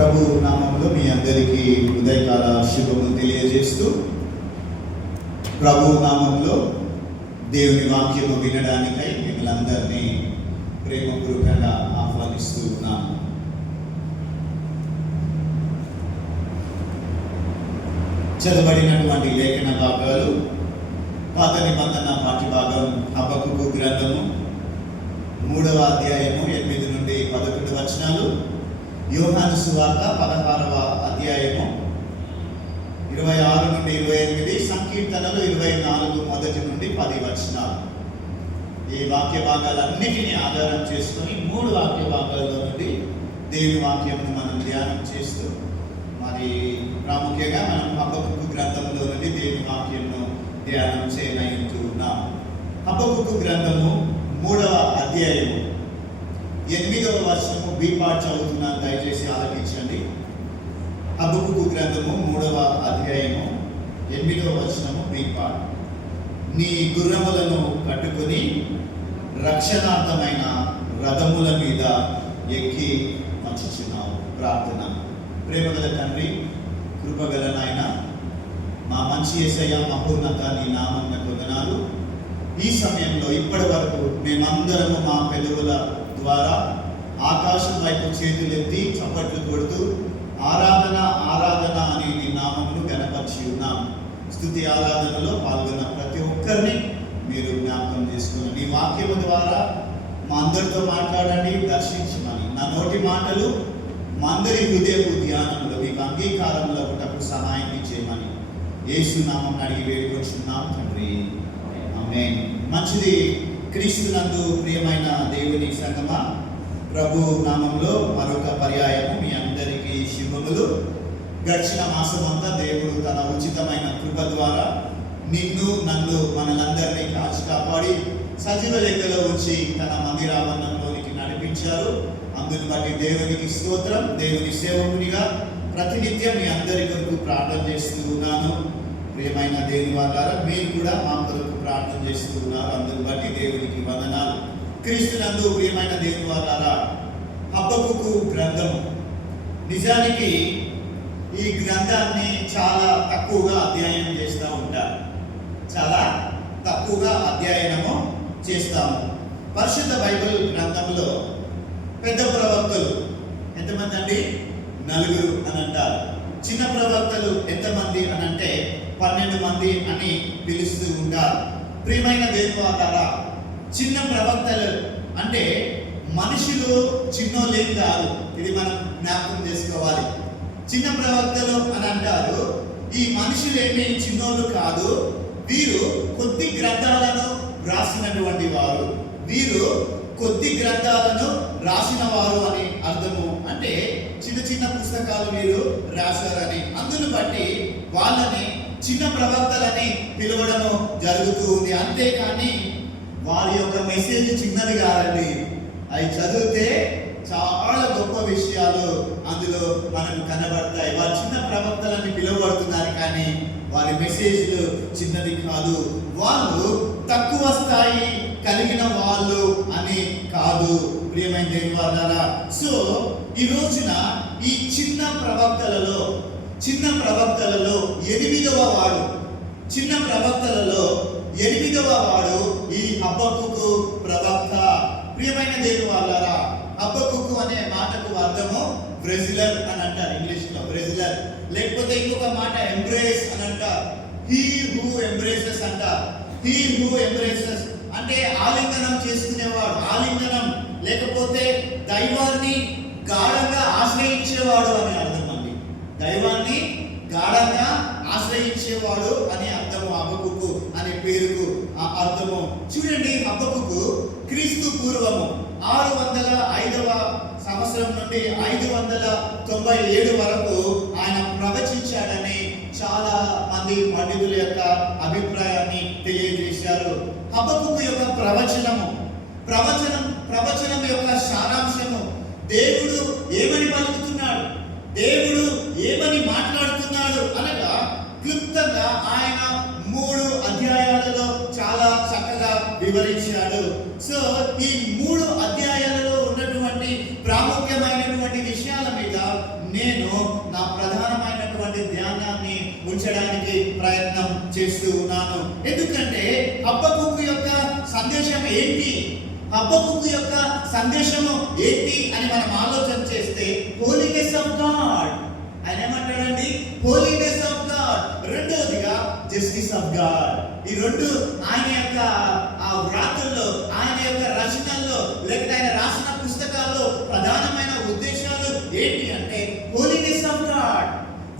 ప్రభు నామంలో మీ అందరికీ ఉదయకాల శుభములు తెలియజేస్తూ ప్రభు నామంలో దేవుని వాక్యము వినడానికై మిమ్మల్ని అందరినీ ప్రేమపూర్వకంగా ఆహ్వానిస్తూ ఉన్నాము. చదవబడినటువంటి లేఖన భాగాలు పాత నిబంధన పాఠ్యభాగం హబక్కూకు గ్రంథము 3వ అధ్యాయము 8 నుండి 11 వచనాలు, యోహాను సువార్త 16వ అధ్యాయము 26 నుండి 28, సంకీర్తనలు 24 మొదటి నుండి 10 వచనాలు. ఈ వాక్య భాగాలన్నిటినీ ఆధారం చేసుకొని 3 వాక్య భాగాల్లో నుండి దేవుని వాక్యమును మనం ధ్యానం చేస్తూ మరి ప్రాముఖ్యంగా మనం హబక్కూకు గ్రంథంలో నుండి దేవుని వాక్యమును ధ్యానం చేయనైతూ ఉన్నాం. హబక్కూకు గ్రంథము 3వ అధ్యాయము 8వ వచనము బి పార్ట్ చదువుతున్నాను, దయచేసి ఆలకించండి. హబక్కూకు గ్రంథము 3వ అధ్యాయము 8వ వచనము బి పార్ట్. నీ గుర్రములను కట్టుకొని రక్షణార్థమైన రథముల మీద ఎక్కి వచ్చుచున్నావు. ప్రార్థన. ప్రేమగల తండ్రి, కృపగల నాయన, మా మంచి యేసయ్య, మహోన్నత నీ నామమునకు వందనాలు. ఈ సమయంలో ఇప్పటి వరకు మేమందరము మా పెదవుల ద్వారా ఆకాశం వైపు చేతులెత్తి చప్పట్లు కొడుతూ ఆరాధన ఆరాధన అని నీ నామమును గణపరిచి ఉన్నాం. స్తుతి ఆరాధనలో పాల్గొన్న ప్రతి ఒక్కరిని మీరు జ్ఞాపకం చేసుకుని నీ వాక్యము ద్వారా మా అందరితో మాట్లాడండి, దర్శించమని. నా నోటి మాటలు మా అందరి హృదయపు ధ్యానంలో మీకు అంగీకారంలో ఒకటకు సహాయం చేయమని యేసు నామం అడిగి వేడుకొచ్చున్నాం తండ్రి, ఆమేన్. మంచిది. క్రీస్తునందు ప్రియమైన దేవుని సంగమా, ప్రభు నామంలో మరొక పర్యాయము మీ అందరికీ శుభములు. గడిచిన మాసం అంతా దేవుడు తన ఉచితమైన కృప ద్వారా నిన్ను నన్ను మనలందరినీ కాచి కాపాడి సజీవ లెక్కలో ఉంచి తన మందిరావరణంలోనికి నడిపించారు. అందుని బట్టి దేవునికి స్తోత్రం. దేవుని సేవకునిగా ప్రతినిత్యం మీ అందరి కొరకు ప్రార్థన చేస్తూ ఉన్నాను. ప్రియమైన దేవుని వాళ్ళారా, మీరు కూడా మా కొరకు ప్రార్థన చేస్తూ ఉన్నారు. అందుని బట్టి దేవునికి వందనాలు. క్రీస్తునందు ప్రియమైన దేవుని వాళ్ళారా, హబక్కూకు గ్రంథం నిజానికి ఈ గ్రంథాన్ని చాలా తక్కువగా అధ్యయనం చేస్తూ ఉంటారు. చాలా తక్కువగా అధ్యయనము చేస్తాము. పరిశుద్ధ బైబిల్ గ్రంథంలో పెద్ద ప్రవక్తలు ఎంతమంది అండి? 4 అని అంటారు. చిన్న ప్రవక్తలు ఎంతమంది అని అంటే 12 మంది అని పిలుస్తూ ఉంటారు. ప్రియమైన దేవుని వారారా, చిన్న ప్రవక్తలు అంటే మనుషులు చిన్నోళ్ళేం కాదు. ఇది మనం జ్ఞాపకం చేసుకోవాలి. చిన్న ప్రవక్తలు అని అంటారు. ఈ మనుషులేమి చిన్నోళ్ళు కాదు. వీరు కొద్ది గ్రంథాలను రాసినటువంటి వారు. వీరు కొద్ది గ్రంథాలను రాసిన వారు అని అర్థము. అంటే చిన్న చిన్న పుస్తకాలు వీరు రాశారని. అందును బట్టి వాళ్ళని చిన్న ప్రవక్తలని పిలవడము జరుగుతూ ఉంది. అంతేకాని వారి యొక్క మెసేజ్ చిన్నది కాదండి. అవి చదివితే చాలా గొప్ప విషయాలు అందులో మనకు కనబడతాయి. వారు చిన్న ప్రవక్తలని పిలువబడుతున్నారు, కానీ వారి మెసేజ్లు చిన్నది కాదు. వాళ్ళు తక్కువ స్థాయి కలిగిన వాళ్ళు అని కాదు. ప్రియమైన దేవుని వాళ్ళారా, సో ఈ రోజున ఈ చిన్న ప్రవక్తలలో 8వ వాడు, చిన్న ప్రవక్తలలో 8వ వాడు ఈ హబక్కూకు ప్రవక్త. ప్రియమైన దేవుని వాళ్ళారా, హబక్కూకు అనే మాటకు అర్థము బ్రెజిలర్ అని అంటారు. ఇంగ్లీష్ లో బ్రెజిలర్. లేకపోతే ఇంకొక మాట ఎంబ్రేస్ అని అంటారు. హీ హూ ఎంబ్రేసెస్ అంటారు. హీ హూ ఎంబ్రేసెస్ అంటే ఆలింగనం చేసుకునేవాడు. ఆలింగనం లేకపోతే దైవాన్ని గాఢంగా ఆశ్రయించేవాడు అని అర్థం అండి. దైవాన్ని గాఢంగా ఆశ్రయించేవాడు అని అర్థము. హబక్కూకు అనే పేరుకు ఆ అర్థము. చూడండి, హబక్కూకు క్రీస్తు పూర్వము 605వ సంవత్సరం నుండి 597 వరకు ఆయన ప్రవచించాడని చాలా మంది పండితుల యొక్క అభిప్రాయాన్ని తెలియజేశారు. హబక్కూకు యొక్క ప్రవచనం యొక్క సారాంశము, దేవుడు ఏమని పలుకుతున్నాడు, దేవుడు ఏమని మాట్లాడుతున్నాడు అనగా క్లుప్తంగా ఆయన 3 అధ్యాయాలలో చాలా చక్కగా వివరించాడు. సో ఈ 3 అధ్యాయాలలో ఉన్నటువంటి ప్రాముఖ్యమైనటువంటి విషయాల మీద నేను నా ప్రధానమైనటువంటి ధ్యానాన్ని ఉంచడానికి ప్రయత్నం చేస్తూ ఉన్నాను. ఎందుకంటే హబక్కూకు యొక్క సందేశం ఏంటి, హబక్కూకు యొక్క సందేశము ఏంటి అని మనం ఆలోచన చేస్తే హోలీనెస్ ఆఫ్ గాడ్. ఆయన ఏమంటాడండి? Holiness of God. రెండోదిగా జస్టిస్ ఆఫ్ గాడ్. ఈ రెండు ఆయన యొక్క ఆ వ్రాతుల్లో, ఆయన యొక్క రచనల్లో, లేకపోతే ఆయన రాసిన పుస్తకాల్లో ప్రధానమైన ఉద్దేశాలు ఏంటి అంటే holiness of God,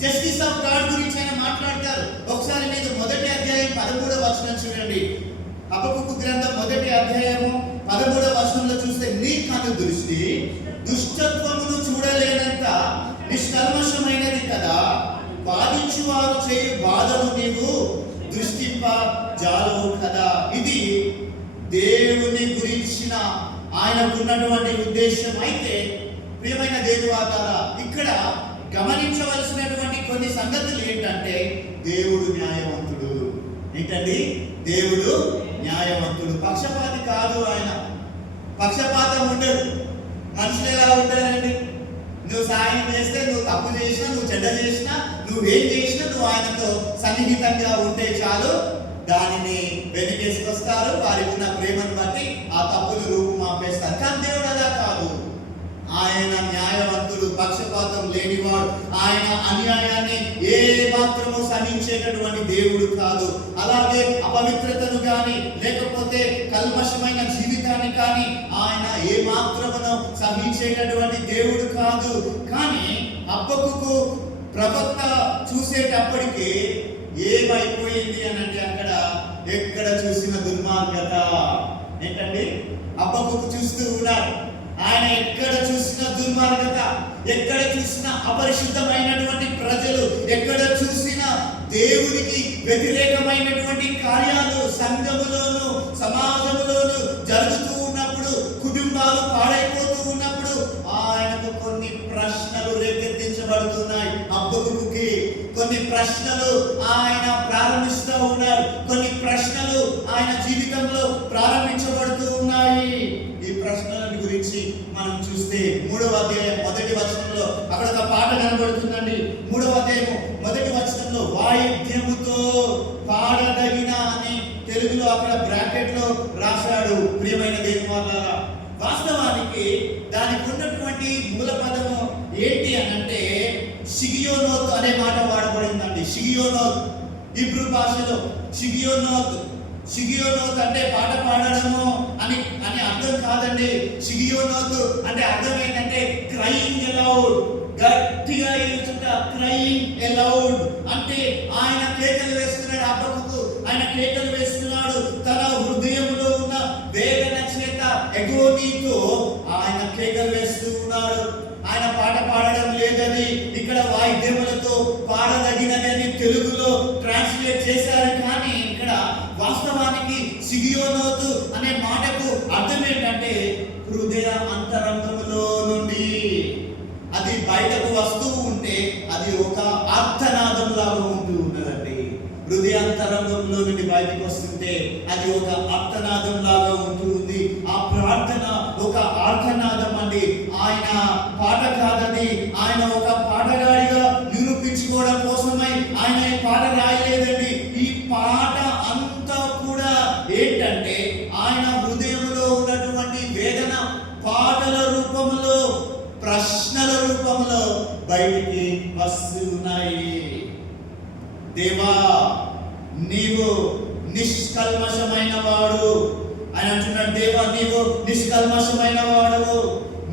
justice of God గురించి ఆయన మాట్లాడతారు. ఒకసారి మీరు మొదటి అధ్యాయం 13వ వచనం చూడండి. హబక్కూకు గ్రంథం మొదటి అధ్యాయము 13వ వచనంలో చూస్తే, నీ కన్ను దృష్టి దుష్టత్వమును చూడలేనంత నిష్కల్మషమైనది కదా, బాధించు వారు చేయు బాధను నీవు దృష్టింప జాలవు కదా. ఇది దేవుని గురించిన ఆయనకున్నటువంటి ఉద్దేశం. అయితే ప్రియమైన దేవుడారా, ఇక్కడ గమనించవలసినటువంటి కొన్ని సంగతులు ఏంటంటే దేవుడు న్యాయవంతుడు. ఏంటండి? దేవుడు న్యాయవంతుడు, పక్షపాతి కాదు. ఆయన పక్షపాతం ఉండదు. మనుషులు ఎలా ఉంటారండి? నువ్వు సాయం చేస్తే, నువ్వు తప్పు చేసినా, నువ్వు చెడ్డ చేసినా, నువ్వేం చేసినా నువ్వు ఆయనతో సన్నిహితంగా ఉంటే చాలు, దానిని వెనకేసుకొస్తారు. వారికి ఉన్న ప్రేమను బట్టి ఆ తప్పులు రూపుమాపేస్తారు. కానీ దేవుడు అలా కాదు. ఆయన న్యాయవంతుడు, పక్షపాతం లేనివాడు. ఆయన అన్యాయాన్ని ఏ మాత్రము సహించేటటువంటి దేవుడు కాదు. అలాగే అపవిత్రతను కానీ, లేకపోతే కల్మషమైన జీవితాన్ని కానీ ఆయన ఏ మాత్రమును సహించేటటువంటి దేవుడు కాదు. కానీ హబక్కూకు ప్రవక్త చూసేటప్పటికి ఏమైపోయింది అని అంటే, అక్కడ ఎక్కడ చూసిన దుర్మార్గత. ఏంటండి? హబక్కూకు చూస్తూ ఉన్నారు. ఆయన ఎక్కడ చూసిన దుర్మార్గత, ఎక్కడ చూసిన అపరిశుద్ధమైనటువంటి ప్రజలు, ఎక్కడ చూసిన దేవునికి వ్యతిరేకమైనటువంటి కార్యాలు సంఘములోను సమాజంలోను జరుగుతూ ఉన్నప్పుడు, కుటుంబాలు పాడైపోతూ ఉన్నప్పుడు ఆయనకు కొన్ని ప్రశ్నలు రేకెత్తించబడుతున్నాయి. హబక్కూకుకి కొన్ని ప్రశ్నలు ఆయన ప్రారంభిస్తూ ఉన్నారు. కొన్ని ప్రశ్నలు ఆయన జీవితంలో ప్రారంభించబడుతూ ఉన్నాయి. ఈ ప్రశ్నల గురించి మనం చూస్తే 3వ అధ్యాయం 1వ వచనంలో అక్కడ ఒక పాట కనబడుతుందండి. 3వ అధ్యాయం 1వ వచనంలో వాయిద్యముతో పాడదగిన అని తెలుగులో అక్కడ బ్రాకెట్ లో రాశాడు. ప్రియమైన దేవులారా, వాస్తవానికి దానికి ఉన్నటువంటి మూల పదము ఏంటి అనంటే షిగియోనోత్ అనే మాట వాడబడిందండి. షిగియోనోత్ హీబ్రూ భాషలో షిగియోనోత్. షిగియోనోత్ అంటే పాట పాడడము అని అర్థం కాదండి. షిగియోనోత్ అంటే అర్థం ఏంటంటే క్రైయింగ్ అలౌడ్, గట్టిగా ఏడుచుట, క్రైయింగ్ అలౌడ్ అంటే ఆయన కేకలు వేస్తున్నాడు. హబక్కూకు ఆయన కేకలు వేస్తున్నాడు. తన హృదయంలో ఉన్న వేదన చేత, ఎగోనీతో ఆయన కేకలు వేస్తూ ఉన్నాడు. ఆయన పాట పాడడం లేదని ఇక్కడ వాయిద్యములతో పాడదగినదని తెలుగులో ట్రాన్స్లేట్ చేశారు. కానీ ఇక్కడ వాస్తవానికి షిగియోనోత్ అనే మాటకు అర్థం ఏంటంటే హృదయ అంతరంగములో నుండి. అది బయటకు వస్తూ ఉంటే అది ఒక ఆర్తనాదం లాగా ఉంటూ ఉన్నదండి. హృదయాంతరంగంలో నుండి బయటకు వస్తుంటే అది ఒక ఆర్తనాదం లాగా ఉంటుంది. ఆ ప్రార్థన ఒక ఆర్తనాదం అండి. ఆయన పాట కాదండి. ఆయన ఒక పాటగాడిగా నిరూపించుకోవడం కోసమై ఆయన ఈ పాట రాయలేదండి. ఈ పాట అంతా కూడా ఏంటంటే ఆయన హృదయంలో ఉన్నటువంటి వేదన పాటల రూపంలో, ప్రశ్నల రూపంలో బయటికి వస్తున్నాయి. దేవా, నీవు నిష్కల్మషమైన వాడు అని అంటున్నాడు. దేవా, నీవు నిష్కల్మషమైన వాడు,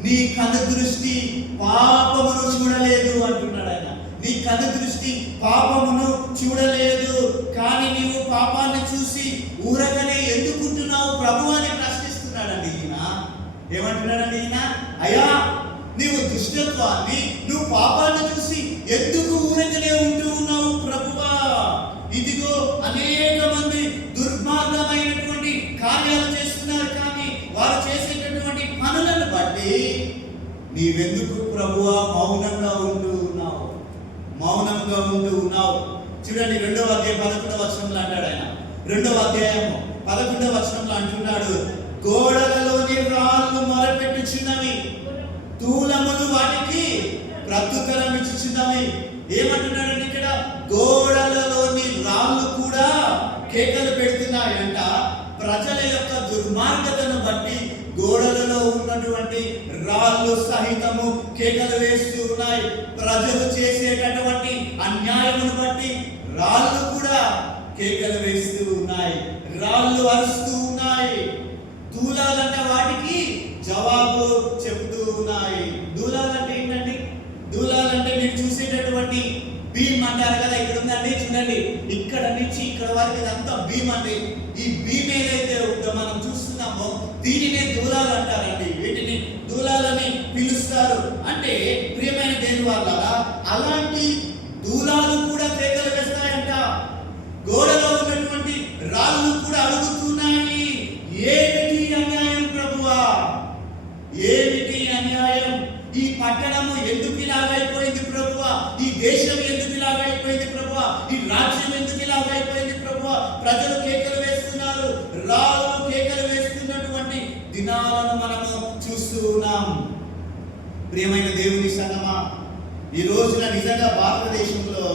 నీ కన్ను దృష్టి పాపమును చూడలేదు అంటున్నాడు ఆయన. నీ కన్ను దృష్టి పాపమును చూడలేదు, కానీ నీవు పాపాన్ని చూసి ఊరకనే ఎందుకుంటున్నావు ప్రభు అని ప్రశ్నిస్తున్నాడండి ఈయన. ఏమంటున్నాడండి ఈయన? అయ్యా, నీవు దుష్టత్వాన్ని, నువ్వు పాపాన్ని చూసి ఎందుకు ఊరకనే ఉంటూ ఉన్నావు ప్రభువా? ఇదిగో అనేక మంది దుర్మార్గమైనటువంటి కార్యాలు చేస్తున్నారు, కానీ వారు చేసేటటువంటి పనులను బట్టి నీవెందుకు ప్రభువా మౌనంగా ఉంటూ ఉన్నావు? మౌనంగా ఉంటూ ఉన్నావు. చూడండి, 2వ అధ్యాయం 11వ వచనంలో అంటాడు ఆయన. 2వ అధ్యాయం 11వ వచనంలో అంటున్నాడు, గోడలలోని రాళ్ళు మొరపెట్టుచున్నవి, తూలములు వాటికి ప్రత్యుత్తరం ఇచ్చుచున్నవి. ఏమంటున్నాడంటే ఇక్కడ గోడలలోని రాళ్ళు కూడా కేకలు పెడుతున్నాయంట. ప్రజల యొక్క దుర్మార్గతను బట్టి గోడలలో ఉన్నటువంటి రాళ్ళు సహితము కేకలు వేస్తూ ఉన్నాయి. ప్రజలు చేసేటటువంటి అన్యాయమును బట్టి రాళ్ళు కూడా కేకలు వేస్తూ ఉన్నాయి, రాళ్ళు అరుస్తూ ఉన్నాయి. దూలాలంటే వాటికి జవాబు చెబుతూ ఉన్నాయి. దూలాలంటే ఏంటండి? దూలాలంటే మీరు చూసేటటువంటి బీమ్ అంటారు కదా, ఇక్కడ ఉందండి చూడండి, ఇక్కడ నుంచి ఇక్కడ వరకు ఇదంతా బీమ్ అండి. ఈ బీమ్ ఏదైతే ఉందో మనం చూస్తున్నామో దీనినే దూలాలు అంటారండి. వీటిని దూలాలని పిలుస్తారు. అంటే ప్రియమైన దేవుని వాళ్ళారా, అలాంటి దూలాలు కూడా కేకలు వేస్తాయంట. గోడలో ఉన్నటువంటి రాళ్ళు కూడా అడుగుతున్నాయి, ఏమిటి అన్యాయం ప్రభువా, ఏమిటి అన్యాయం? ఈ పట్టణము ఎందుకు ఇలాగైపోయింది ప్రభువా? ఈ దేశం ఎందుకు ఇలాగైపోయింది ప్రభువా? ఈ రాజ్యం ఎందుకు ఇలాగైపోయింది ప్రభువా? ప్రజలు కేకలు వేస్తున్నారు, రాళ్ళు కేకలు వేస్తున్నటువంటి దినాలను మనము చూస్తూ ఉన్నాం. ప్రియమైన దేవుని సంగమా, ఈ రోజున నిజంగా భారతదేశంలో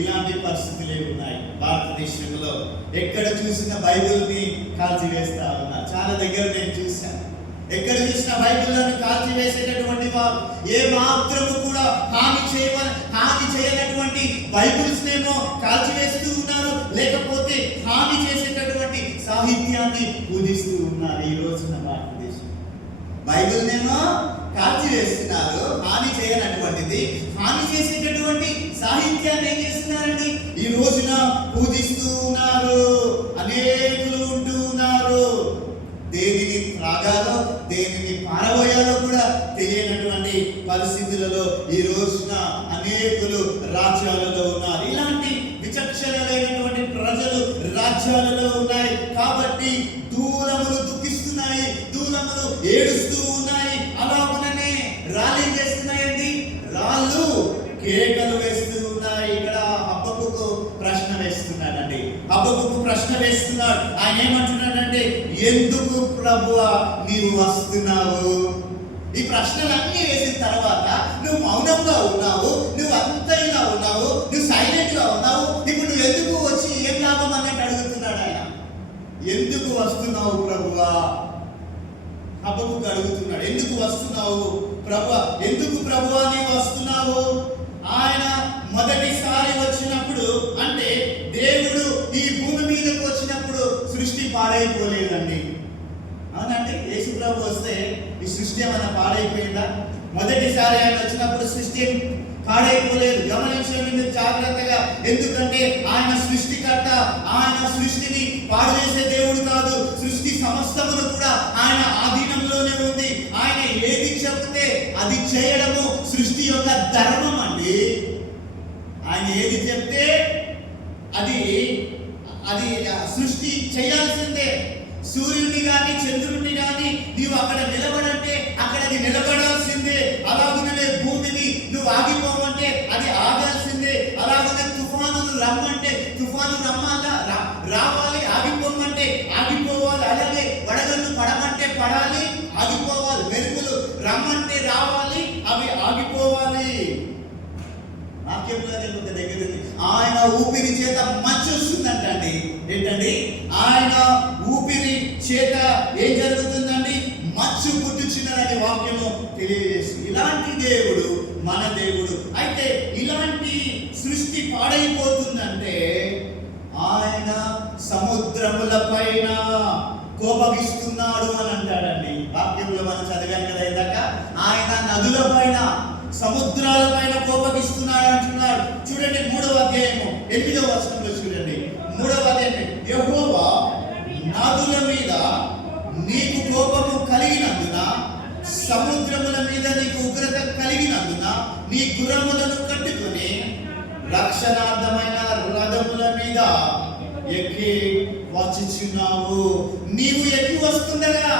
ఇలాంటి పరిస్థితులే ఉన్నాయి. భారతదేశంలో ఎక్కడ చూసిన బైబిల్ని కాల్చివేస్తా ఉన్నారు. చాలా దగ్గర నేను చూశాను. ఎక్కడ చూసిన బైబిల్లను కాల్చివేసేటటువంటి వారు, ఏ మాత్రము కూడా హాని చేయనటువంటి బైబిల్స్ నేమో కాల్చివేస్తూ ఉన్నారు, లేకపోతే హాని చేసేటటువంటి సాహిత్యాన్ని పూజిస్తూ ఉన్నారు. ఈ రోజున భారతదేశం బైబిల్ నేమో కాల్చివేస్తున్నారు, హాని చేయనటువంటిది, హాని చేసేటటువంటి సాహిత్యాన్ని ఏం చేస్తున్నారండి? ఈ రోజున పూజిస్తూ ఉన్నారు. అనేకులు ఉంటూ ఉన్నారు. దేనిని త్రాగాలో దేనిని పారబోయాలో కూడా తెలియనటువంటి పరిస్థితులలో ఈ రోజున అనేకులు రాజ్యాలలో ఉన్నారు. ఇలాంటి విచక్షణ లేనటువంటి ప్రజలు రాజ్యాలలో ఉన్నాయి. కాబట్టి దూలములు దుఃఖిస్తున్నాయి, దూలములు ఏడుస్తూ ఉన్నాయి. అలాగనే రాళ్ళు చేస్తున్నాయండి, రాళ్ళు కేకలు వేస్తూ ఉన్నాయి. ఇక్కడ హబక్కూకు ప్రశ్న వేస్తున్నాడండి. హబక్కూకు ప్రశ్న వేస్తున్నాడు. ఆయన ఏమంటున్నాడంటే, ఎందుకు ప్రభువా నీవు వస్తున్నావు? ఈ ప్రశ్నలన్నీ వేసిన తర్వాత నువ్వు మౌనంగా ఉన్నావు, నువ్వు అంతా ఇలా ఉన్నావు, నువ్వు సైలెంట్ గా ఉన్నావు, ఇప్పుడు నువ్వు ఎందుకు వచ్చి ఏం లాభం అన్నట్టు అడుగుతున్నాడు ఆయన. ఎందుకు వస్తున్నావు ప్రభువా? హబక్కూకు అడుగుతున్నాడు, ఎందుకు వస్తున్నావు ప్రభువా? ఎందుకు ప్రభువా నీవు వస్తున్నావు? ఆయన మొదటిసారి వచ్చినప్పుడు, అంటే దేవుడు ఈ భూమి మీదకు వచ్చినప్పుడు సృష్టి పాడైపోలేదండి. అవునండి, యేసు ప్రభు వస్తే ఈ సృష్టి ఏమైనా పాడైపోయిందా? మొదటిసారి ఆయన వచ్చినప్పుడు సృష్టి పాడైపోలేదు. గమనించండి మీరు జాగ్రత్తగా. ఎందుకంటే ఆయన సృష్టికర్త. ఆయన సృష్టిని పాడు చేసే దేవుడు కాదు. సృష్టి సమస్తమును కూడా ఆయన ఆధీనంలోనే ఉంది. ఆయన ఏది చెబితే అది చేయడము సృష్టి యొక్క ధర్మం అండి. ఆయన ఏది చెప్తే అది సృష్టి చేయాల్సిందే. సూర్యుడిని కానీ చంద్రుడిని కానీ నీవు అక్కడ నిలబడంటే అక్కడ అది నిలబడాల్సిందే. అలాగనే భూమిని నువ్వు ఆగిపోమంటే అది ఆగాల్సిందే. అలాగనే తుఫానులు రమ్మంటే తుఫాను రావాలి, ఆగిపోమంటే ఆగిపోవాలి. అలాగే వడగళ్ళు పడమంటే పడాలి, ఆగిపోవాలి. మెరుపులు రమ్మంటే రావాలి, అవి ఆగిపోవాలి. వాక్యంలో ఒక దగ్గర ఆయన ఊపిరి చేత మంచు వస్తుందంట అండి. ఏంటండి? ఆయన ఊపిరి చేత ఏం జరుగుతుందండి? మంచు పుట్టుచున్నదని వాక్యము తెలియజేస్తుంది. ఇలాంటి దేవుడు మన దేవుడు. అయితే ఇలాంటి సృష్టి పాడైపోతుందంటే ఆయన సముద్రముల పైన కోపగిస్తున్నాడు అని అంటాడండి. వాక్యంలో మనం చదివాం కదా ఇందాక. ఆయన నదుల పైన, సముద్రాల పైన కోపగిస్తున్నాడు అంటున్నాడు. చూడండి 3వ అధ్యాయము 8వ వచనంలో చూడండి. 3వ అధ్యాయం, యెహోవా నదుల మీద నీకు కోపము కలిగినందున, సముద్రముల మీద నీకు ఉగ్రత కలిగినందున నీ గుర్రములను కట్టుకొని రక్షణార్థమైన రథముల మీద ఎక్కి వచ్చుచున్నావు. నీవు ఎక్కి వస్తుండగా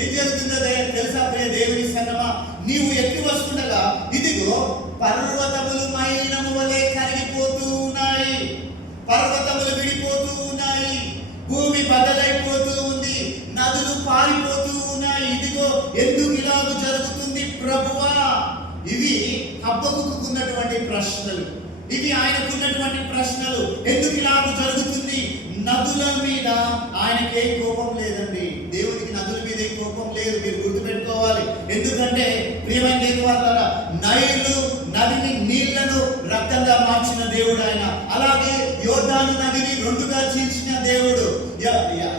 ఏం జరుగుతుందో తెలుసా ప్రియ దేవుని సంగమా? నీవు ఎక్కి వస్తుండగా ఇదిగో పర్వతములు మైనము వలె కరిగిపోతూ ఉన్నాయి, పర్వతములు విడిపోతూ ఉన్నాయి, భూమి బదలైపోతూ ఉంది, నదులు పారిపోతూ ఉన్నాయి. ఇదిగో ఎందుకు ఇలాగ జరుగుతుంది ప్రభువా? ఇవి హబక్కూకున్నటువంటి ప్రశ్నలు, ఇవి ఆయనకున్నటువంటి ప్రశ్నలు. ఎందుకు ఇలాగ జరుగుతుంది? నదుల మీద ఆయనకే కోపం లేదండి. దేవుడికి నదుల మీద ఏ కోపం లేదు, మీరు గుర్తుపెట్టుకోవాలి. ఎందుకంటే ప్రియమైన దేవుని వారలారా, నైలు నదిని నీళ్లను రక్తంగా మార్చిన దేవుడు ఆయన. అలాగే యోర్దాను నదిని రెండుగా చీల్చిన దేవుడు,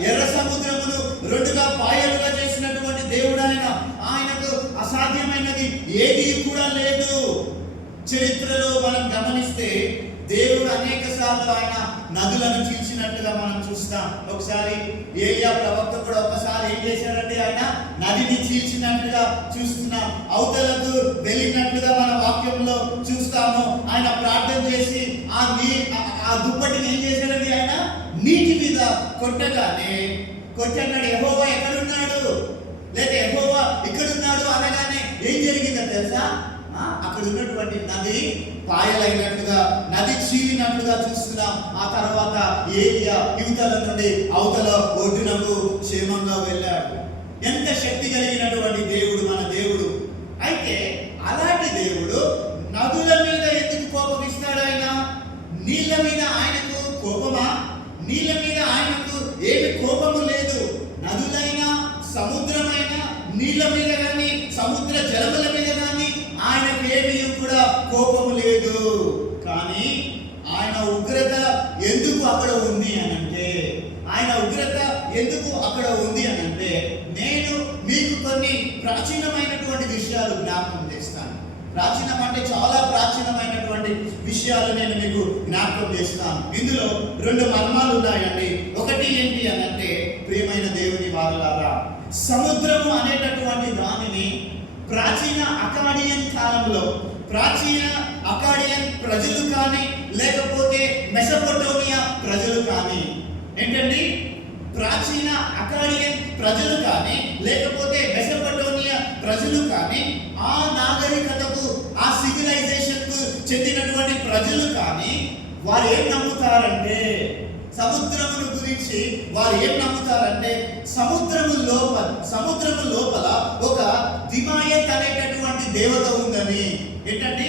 ఎర్ర సముద్రమును రెండుగా పాయలుగా చేసినటువంటి దేవుడు ఆయన. ఆయనకు అసాధ్యమైనది ఏది కూడా లేదు. చరిత్రలో మనం గమనిస్తే దేవుడు అనేక సార్లు ఆయన నదులను చీల్చినట్లుగా మనం చూస్తాం. ఒకసారి ఏలియా ప్రవక్త కూడా ఒకసారి ఏం చేశాడంటే ఆయన నదిని చీల్చినట్లుగా చూస్తున్నాం. అవతలకు వెళ్ళినట్లుగా మన వాక్యంలో చూస్తాము. ఆయన ప్రార్థన చేసి ఆ దుప్పటిని ఏం చేశాడండి, ఆయన నీటి మీద కొట్టన్నాడు. యెహోవా ఎక్కడున్నాడు, లేదా యెహోవా ఇక్కడున్నాడు అనగానే ఏం జరిగిందో తెలుసా? అక్కడ ఉన్నటువంటి నది పాయలైనట్లుగా, నది చీలినట్లుగా చూస్తున్నాం. ఆ తర్వాత ఏలియా యువతల నుండి అవతల ఒడ్డునకు క్షేమంగా వెళ్ళాడు. ఎంత శక్తి కలిగినటువంటి దేవుడు మన దేవుడు. అయితే అలాంటి దేవుడు నదుల మీద ఎందుకు కోపగిస్తాడు? ఆయన నీళ్ళ మీద ఆయనకు కోపమా? నీళ్ళ మీద ఆయనకు ఏమి కోపము లేదు. నదులైనా సముద్రమైనా నీళ్ళ మీద కానీ సముద్ర జలముల మీద కానీ ఆయనకు ఏమీ కూడా కోపము లేదు. కానీ ఆయన ఉగ్రత ఎందుకు అక్కడ ఉంది అనంటే, నేను మీకు కొన్ని ప్రాచీనమైనటువంటి విషయాలు జ్ఞాపకం చేస్తాను. ప్రాచీనం అంటే చాలా ప్రాచీనమైనటువంటి విషయాలు నేను మీకు జ్ఞాపకం చేస్తాను. ఇందులో రెండు మర్మాలు ఉన్నాయండి. ఒకటి ఏంటి అనంటే, ప్రియమైన దేవుని వారలారా, సముద్రము అనేటటువంటి దానిని ప్రాచీన అకాడియన్ కాలంలో ప్రాచీన అకాడియన్ ప్రజలు కానీ లేకపోతే మెసొపొటేమియా ప్రజలు కానీ, ఏంటండి, ప్రాచీన అకాడియన్ ప్రజలు కానీ లేకపోతే మెసొపొటేమియా ప్రజలు కానీ, ఆ నాగరికతకు ఆ సివిలైజేషన్కు చెందినటువంటి ప్రజలు కానీ వారు ఏం నమ్ముతారంటే, సముద్రమును గురించి వారు ఏం నమ్ముతారంటే, సముద్రము లోపల ఒక దిమాయత్ అనేటటువంటి దేవత ఉందని. ఏంటంటే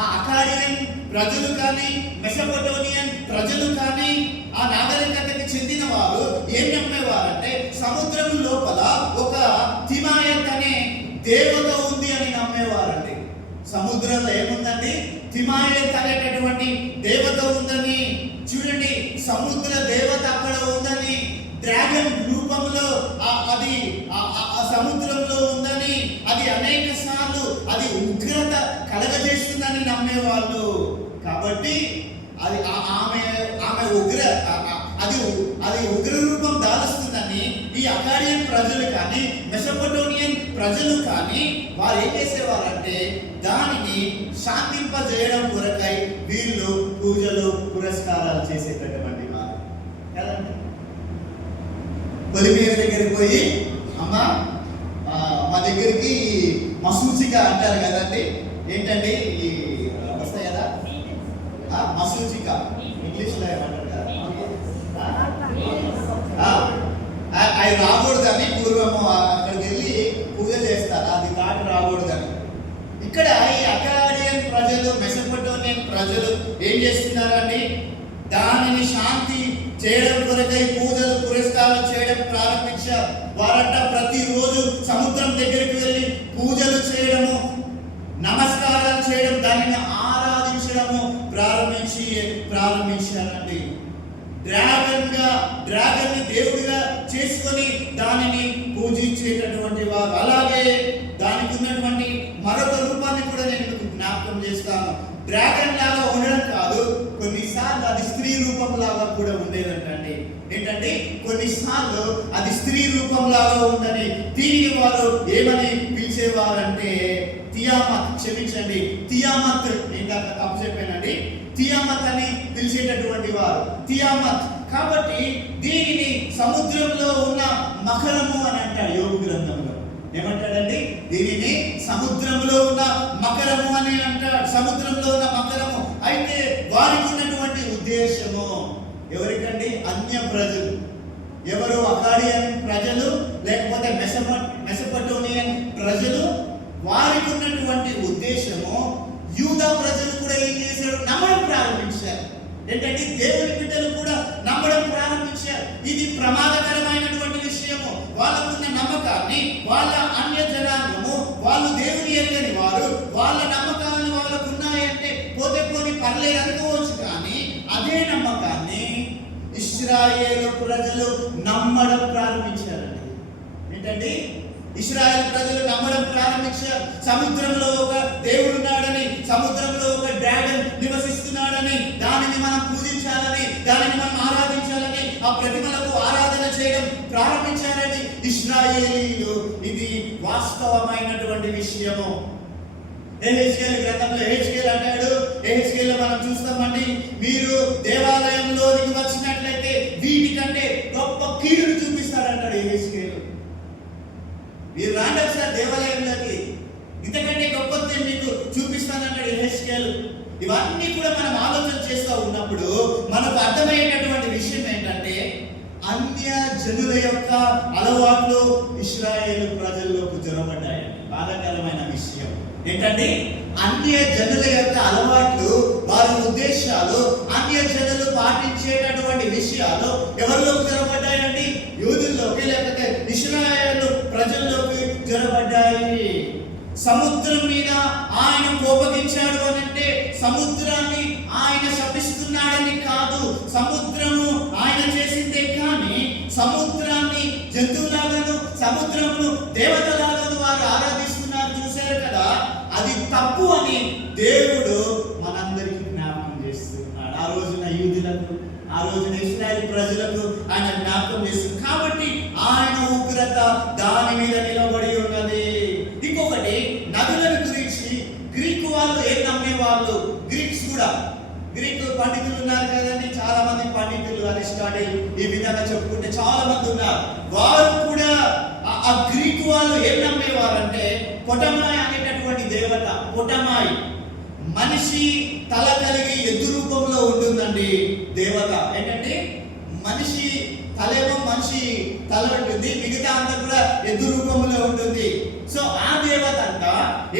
ఆ అకాడియన్ ప్రజలు కానీ మెసొపొటేమియన్ ప్రజలు కానీ ఆ నాగరికతకి చెందిన వారు ఏం నమ్మేవారంటే, సముద్రం లోపల ఒక తిమాయత్ అనే దేవత ఉంది అని నమ్మేవారండి. సముద్రంలో ఏముందండి? తిమాయత్ అనేటటువంటి దేవత ఉందని. చూడండి, సముద్ర దేవత అక్కడ ఉందని, డ్రాగన్ రూపంలో అది సముద్రంలో ఉందని, అది అనేక సార్లు అది ఉగ్రత కలగజేస్తుందని నమ్మేవాళ్ళు. కాబట్టి అది ఆమె ఉగ్ర రూపం దాలుస్తుందని ఈ అకాడియన్ ప్రజలు కానీ మెసొపొటేమియన్ ప్రజలు కానీ వారు ఏం చేసేవారంటే, దానిని శాంతింపజేయడం కొరకై వీళ్ళు పూజలు పురస్కారాలు చేసేటటువంటి వారు కదండి. పొలిమేర దగ్గరికి పోయి, అమ్మా మా దగ్గరికి మసూచిక అంటారు కదండి. ఏంటండి ఈ వస్తాయి కదా మసూచిక, ఇంగ్లీష్లో ఏమంటారు కదా, అవి రాకూడదని పూర్వము అక్కడికి వెళ్ళి పూజ చేస్తారు. అది దాటి రాకూడదని. ఇక్కడ ఈ అకాడియన్ ప్రజలు మెసొపొటేమియన్ ప్రజలు ఏం చేస్తున్నారండి, దానిని శాంతి చేయడం కొరకై పూజలు పురస్కారాలు చేయడం ప్రారంభించారు. వారంట ప్రతిరోజు సముద్రం దగ్గరికి వెళ్ళి పూజలు చేయడము, నమస్కారాలు చేయడం, దానిని ఆరాధించడము ప్రారంభించారండి. డ్రాగన్ ని దేవుడిగా చేసుకొని దానిని పూజించేటటువంటి వారు. అలాగే దానికి ఉన్నటువంటి మరొక రూపాన్ని కూడా నేను మీకు జ్ఞాపకం చేస్తాను. డ్రాగన్ లాగా ఉండడం కాదు, కొన్నిసార్లు అది స్త్రీ రూపం లాగా కూడా ఉండేదంటండి. ఏంటంటే కొన్నిసార్లు అది స్త్రీ రూపం లాగా ఉందని దీనికి వారు ఏమని పిలిచేవారంటే తియామత్, క్షమించండి తియామత్, నేను తప్పు చెప్పానండి, తియామత్ అని పిలిచేటటువంటి వారు, తియామత్. కాబట్టి దీనిని సముద్రంలో ఉన్న మకరము అని అంటాడు యోగు గ్రంథంలో. ఏమంటాడండి, దీనిని సముద్రంలో ఉన్న మకరము అని అంటాడు, సముద్రంలో ఉన్న మకరము. అయితే వారికి ఉన్నటువంటి ఉద్దేశము ఎవరికండి, అన్య ప్రజలు. ఎవరు, అకాడియన్ ప్రజలు లేకపోతే మెసొపొటేమియన్ ప్రజలు. వారికి ఉన్నటువంటి ఉద్దేశము యూదా ప్రజలు కూడా ఏం చేశారు? నమ్మడం ప్రారంభించారు. ఏంటంటే దేవుని బిడ్డలు కూడా నమ్మడం ప్రారంభించారు. ఇది ప్రమాదకరమైనటువంటి విషయము. వాళ్ళకున్న నమ్మకాన్ని, వాళ్ళ అన్య జనాంగము, వాళ్ళు దేవుని ఎరగని వారు, వాళ్ళ నమ్మకాలను వాళ్ళకు ఉన్నాయంటే పోతే పోని పర్లేదు అనుకోవచ్చు. కానీ అదే నమ్మకాన్ని ఇశ్రాయేలు ప్రజలు నమ్మడం ప్రారంభించారండి. ఏంటండి? ఇశ్రాయేలు ప్రజలు నమ్మడం ప్రారంభించారు. సముద్రంలో ఒక దేవుడు ఉన్నాడని, సముద్రంలో ఒక డ్రాగన్ నివసిస్తున్నాడని, దానిని మనం పూజించాలని, దానిని మనం ఆరాధించాలని, ఆ ప్రతిమలకు ఆరాధన చేయడం ప్రారంభించారని ఇశ్రాయేలీయులు. ఇది వాస్తవమైనటువంటి విషయము. యెహెజ్కేలు గ్రంథంలో యెహెజ్కేలు అంటాడు, యెహెజ్కేలులో మనం చూస్తామండి, మీరు దేవాలయంలోనికి వచ్చినట్లయితే వీటికంటే గొప్ప కీడును చూపిస్తారంటాడు యెహెజ్కేలు. మీరు రాండి ఒకసారి దేవాలయంలోకి, ఇంతకంటే గొప్పది మీకు చూపిస్తానంటాడు యెహెజ్కేలు. ఇవన్నీ కూడా మనం ఆలోచన చేస్తూ ఉన్నప్పుడు మనకు అర్థమయ్యేటటువంటి విషయం ఏంటంటే, అన్య జనుల యొక్క అలవాట్లు ఇశ్రాయేలు ప్రజల్లోకి జొరబడ్డాయండి. బాధాకరమైన విషయం ఏంటంటే, అన్య జనుల యొక్క అలవాట్లు, వారి ఉద్దేశాలు, అన్య జనులు పాటించేటటువంటి విషయాలు ఎవరిలోకి జొరబడ్డాయండి? యూదుల్లోకి, లేకపోతే ఇశ్రాయేలు ప్రజల్లోకి జొరబడ్డాయి. సముద్రం మీద ఆయన కోపగించాడు అని అంటే సముద్రాన్ని ఆయన శపిస్తున్నాడని కాదు. సముద్రము ఆయన చేసిందే, కానీ సముద్రాన్ని జంతువులాగాను, సముద్రమును దేవతలాగాను వారు ఆరాధిస్తున్నారు. చూశారు కదా, అది తప్పు అని దేవుడు మనందరికీ జ్ఞాపకం చేస్తున్నాడు. ఆ రోజున యూదులకు, ఆ రోజున ఇశ్రాయేలు ప్రజలకు ఆయన జ్ఞాపకం చేస్తుంది. కాబట్టి ఆయన ఉగ్రత దాని మీద నిలబడి ఉన్నది. ఇంకొకటి, నదులను గురించి గ్రీకు వాళ్ళు ఏం నమ్మేవాళ్ళు? గ్రీక్స్ కూడా, గ్రీకు పండితులు ఉన్నారు కదండి, చాలా మంది పండితులు, అరిస్టాటిల్ ఈ విధంగా చెప్పుకుంటే చాలా మంది ఉన్నారు. వారు కూడా ఆ గ్రీకు వాళ్ళు ఏం నమ్మేవారంటే, పొటమాయి అనేటటువంటి దేవత, పొటమాయి మనిషి తల కలిగి ఎద్దు రూపంలో ఉంటుందండి దేవత. ఏంటంటే మనిషి తలేమో మనిషి తల ఉంటుంది, మిగతా అంతా కూడా ఎద్దు రూపంలో ఉంటుంది. సో ఆ దేవత అంట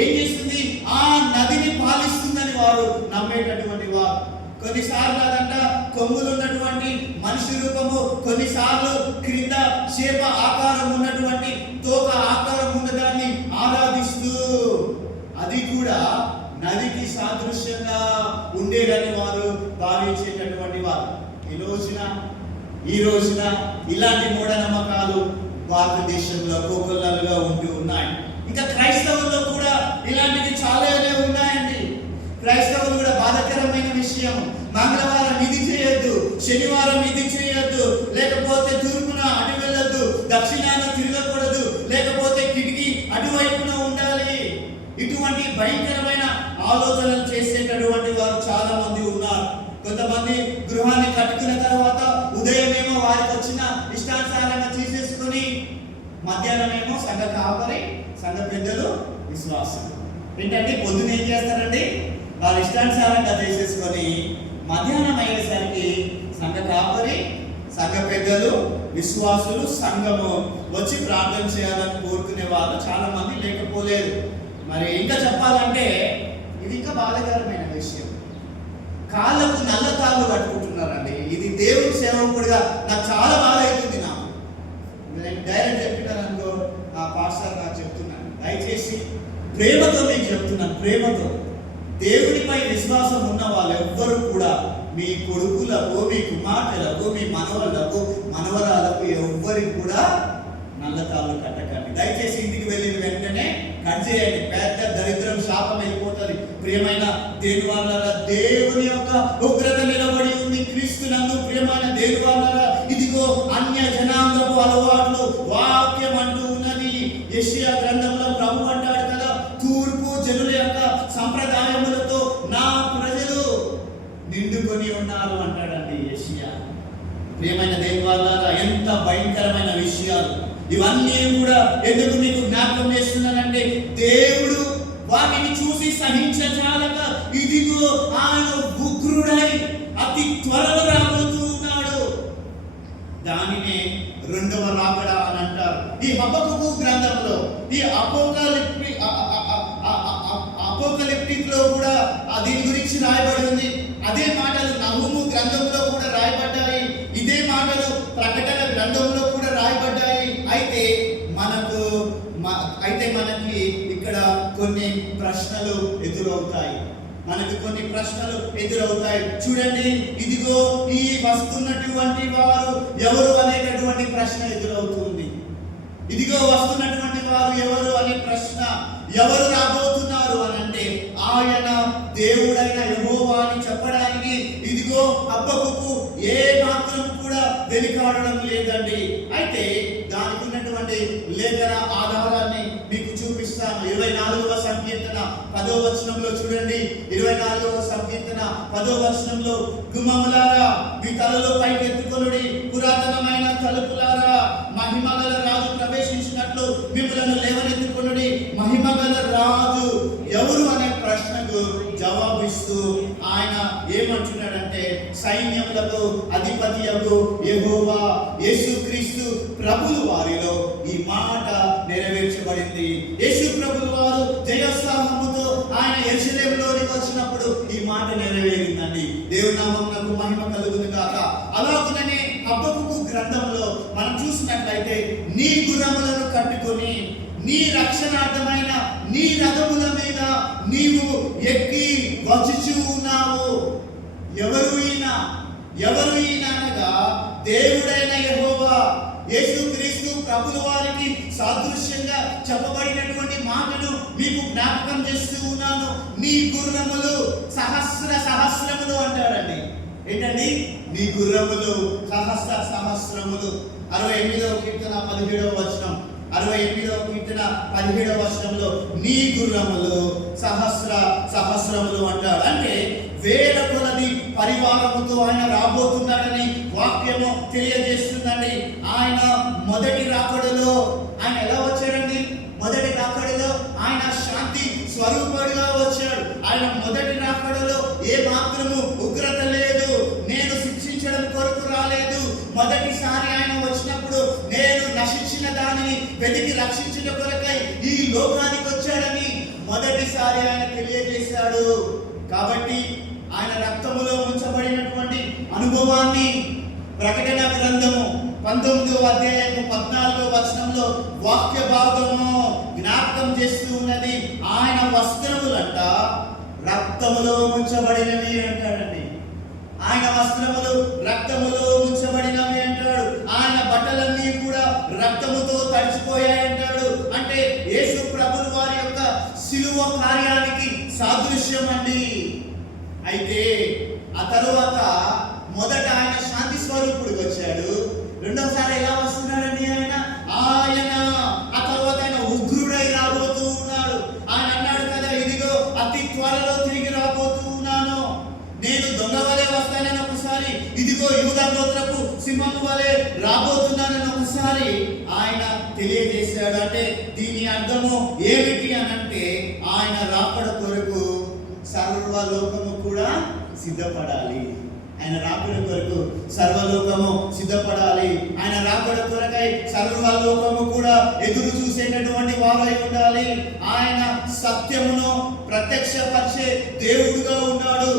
ఏం చేస్తుంది? ఆ నదిని పాలిస్తుందని వారు నమ్మేటటువంటి వారు. కొన్నిసార్లు అదంట కొమ్ములు ఉన్నటువంటి మనిషి రూపము, కొన్నిసార్లు క్రింద చేప ఆకారం ఉన్నటువంటి తోక ఆకారం ఉన్నదాన్ని ఆరాధిస్తూ, అది కూడా నదికి సాదృశ్యంగా ఉండేదని వారు భావించేటటువంటి వారు. ఈ రోజున ఇలాంటి మూఢనమ్మకాలు భారతదేశంలో కోకొల్లలుగా ఉంటూ ఉన్నాయి. ఇంకా క్రైస్తవుల్లో కూడా ఇలాంటివి చాలానే ఉన్నాయండి. క్రైస్తవులు కూడా బాధాకరమైన విషయం, మంగళవారం ఇది చేయొద్దు, శనివారం ఇది చేయొద్దు, లేకపోతే తూర్పున అటు వెళ్ళొద్దు, దక్షిణాన తిరగకూడదు, లేకపోతే కిటికీ అటువైపున ఉండాలి. ఇటువంటి భయంకరమైన ఆలోచనలు చేసేటటువంటి వారు చాలా మంది ఉన్నారు. కొంతమంది గృహాన్ని కట్టుకున్న తర్వాత ఉదయమేమో వారికి వచ్చిన ఇష్టానుసారంగా చేసేసుకొని, మధ్యాహ్నమేమో సంఘ కాపరి, సంఘ పెద్దలు, విశ్వాసులు ఏంటంటే పొద్దున ఏం చేస్తారండి? వారి ఇష్టానుసారంగా చేసేసుకొని మధ్యాహ్నం అయ్యేసరికి సంఘ కాపరి, సంఘ పెద్దలు, విశ్వాసులు, సంఘము వచ్చి ప్రార్థన చేయాలని కోరుకునే వాళ్ళు చాలా మంది లేకపోలేదు. మరి ఇంకా చెప్పాలంటే ఇది ఇంకా బాధాకరమైన విషయం. కాళ్ళకు నల్ల తాళ్ళు కట్టుకుంటున్నారండి. ఇది దేవుని సేవకుడిగా నాకు చాలా బాధ అవుతుంది. నేను డైరెక్ట్ చెప్పినాను అనుకో, ఆ పాస్టర్ నాకు చెప్తున్నాను, దయచేసి ప్రేమతో నేను చెప్తున్నాను, ప్రేమతో దేవునిపై విశ్వాసం ఉన్న వాళ్ళు ఎవ్వరు కూడా మీ కొడుకులకు, మీ కుమార్తెలకు, మీ మనవళ్ళకు, మనవరాలకు ఎవ్వరికి కూడా నల్లతాళ్ళు కట్టకండి. దయచేసి ఇంటికి వెళ్ళిన వెంటనే కట్ చేయండి. పెద్ద దరిద్రం, శాపం అయిపోతుంది. ప్రియమైన దేవుని వాళ్ళారా, దేవుని యొక్క ఉగ్రత నిలబడి ఉంది క్రీస్తునందు. ప్రియమైన దేవుని వాళ్ళారా, ఇదిగో అన్య జనాంగపు అలవాట్లు వాక్యం అంటూ ఉన్నది. యెషయా గ్రంథంలో ప్రభు అంటాడు కదా, తూర్పు జనుల యొక్క సంప్రదాయములతో నా ప్రజలు నిండుకొని ఉన్నారు అంటాడండి యెషయా. ప్రియమైన దేవుని వాళ్ళారా, ఎంత భయంకరమైన విషయాలు ఇవన్నీ కూడా ఎందుకు మీకు జ్ఞాపకం చేస్తున్నానంటే, దేవుడు వాటిని చూసి సహించజాలక ఇదిగో ఆయన ఉగ్రుడై అతి త్వరలో రాబోతూ ఉన్నాడు. దానినే రెండవ రాకడ అని అంటారు. ఈ హబక్కూకు గ్రంథంలో, ఈ అపోకాలిప్టిక్ అపోకలిప్టిక్ లో కూడా దీని గురించి రాయబడి ఉంది. అదే మాటలు నహూము గ్రంథంలో కూడా రాయబడ్డాయి. ఇదే మాటలు ప్రకటన గ్రంథంలో కూడా రాయబడ్డాయి. అయితే మనకి ఇక్కడ కొన్ని ప్రశ్నలు ఎదురవుతాయి. చూడండి, ఇదిగో ఈ వస్తున్నటువంటి వారు ఎవరు అనేటటువంటి ప్రశ్న ఎదురవుతుంది. ఇదిగో వస్తున్నటువంటి వారు ఎవరు అనే ప్రశ్న, ఎవరు రాబోతున్నారు అని అంటే ఆయన దేవుడైన యెహోవా అని చెప్పడానికి ఇదిగో హబక్కూకు ఏ మాత్రం కూడా వెలికాడడం లేదండి. అయితే దానికి ఉన్నటువంటి లేఖన ఆధారాన్ని మీకు చూపిస్తాను. 24వ సంకీర్తన 10వ వచనంలో చూడండి. 24వ సంకీర్తన 10వ వచనంలో, గుమ్మములారా మీ తలలో పైకెత్తుకొనుడి, పురాతనమైన తలుపులారా మహిమగల రాజు ప్రవేశించినట్లు మిమ్మలను లేవనెత్తుకొనుడి. మహిమగల రాజు ఎవరు అనే ప్రశ్నకు జవాబిస్తూ ఆయన ఏమంటున్నాడంటే, సైన్యములకు అధిపతియగు యెహోవా యేసుక్రీస్తు ప్రభులు వారిలో ఈ మాట నెరవేర్చబడింది. యేసు ప్రభులు వారు జయోత్సాహముతో ఆయన యెరూషలేములోనికి వచ్చినప్పుడు ఈ మాట నెరవేరిందండి. దేవుని నామమునకు మహిమ కలుగును గాక. అలాగుననే హబక్కూకు గ్రంథంలో మనం చూసినట్లయితే, నీ గుర్రములను కట్టుకొని నీ రక్షణార్థమైన నీ రథముల మీద నీవు ఎక్కి వచ్చుచూ ఉన్నావు. ఎవరు ఈయన అనగా దేవుడైన యెహోవా యేసుక్రీస్తు ప్రభుల వారికి సాదృశ్యంగా చెప్పబడినటువంటి మాటను మీకు జ్ఞాపకం చేస్తూ ఉన్నాను. నీ గుర్రములు సహస్రములు అంటారండి. ఏంటండి? నీ గుర్రములు సహస్రములు. 68వ కీర్తన 17వ వచనం, 68వ కీర్తన 17వ వచనంలో నీ గుర్రములు సహస్రములు అంటాడు. అంటే వేల కొలది పరివారముతో ఆయన రాబోతున్నాడని వాక్యము తెలియజేస్తుందండి. ఆయన మొదటి రాకడలో ఆయన ఎలా వచ్చాడండి? మొదటి రాకడలో ఆయన శాంతి స్వరూపుడుగా వచ్చాడు. ఆయన మొదటి రాకడలో ఏ మాత్రము ఉగ్రత లేదు. నేను శిక్షించడం కొరకు రాలేదు. మొదటిసారి ఆయన వచ్చినప్పుడు నేను నశించిన దానిని వెతికి రక్షించిన కొరకై ఈ లోకానికి వచ్చాడని మొదటిసారి ఆయన తెలియజేశాడు. కాబట్టి ఆయన రక్తములో ఉంచబడినటువంటి అనుభవాన్ని ప్రకటన గ్రంథము 19వ అధ్యాయము 14వ వచనంలో వాక్య భాగము జ్ఞాపకం చేస్తూ ఉన్నది. ఆయన వస్త్రములంట రక్తములో ఉంచబడినవి అంటాడండి. ఆయన వస్త్రములు రక్తములో ఉంచబడినవి అంటాడు. ఆయన బట్టలన్నీ కూడా రక్తముతో తడిచిపోయాయి అంటాడు. అంటే యేసు ప్రభుల వారి యొక్క శిలువ కార్యానికి సాదృశ్యం అండి. అయితే ఆ తరువాత మొదట ఆయన శాంతి స్వరూపుడికి వచ్చాడు. రెండోసారి ఎలా వస్తున్నాడండి ఆయన ఆ తర్వాత ఆయన ఉగ్రుడై రాబోతూ ఉన్నాడు. ఆయన అన్నాడు కదా, ఇదిగో అతి త్వరలో తిరిగి రాబోతూ ఉన్నాను, నేను దొంగ వలె వస్తానని ఒకసారి, ఇదిగో యూదా గోత్రపు సింహము వలె రాబోతున్నానని ఒకసారి ఆయన తెలియజేశాడు. అంటే దీని అర్థము ఏమిటి అనంటే, ఆయన రాకడ కొరకు సర్వలోకము కూడా సిద్ధపడాలి. ఆయన రాకడ కొరకు సర్వలోకము సిద్ధపడాలి. ఆయన రాకడ కొరకై సర్వలోకము కూడా ఎదురు చూసేటటువంటి వారై ఉండాలి. ఆయన సత్యమును ప్రత్యక్షపరిచే దేవుడుగా ఉన్నాడు.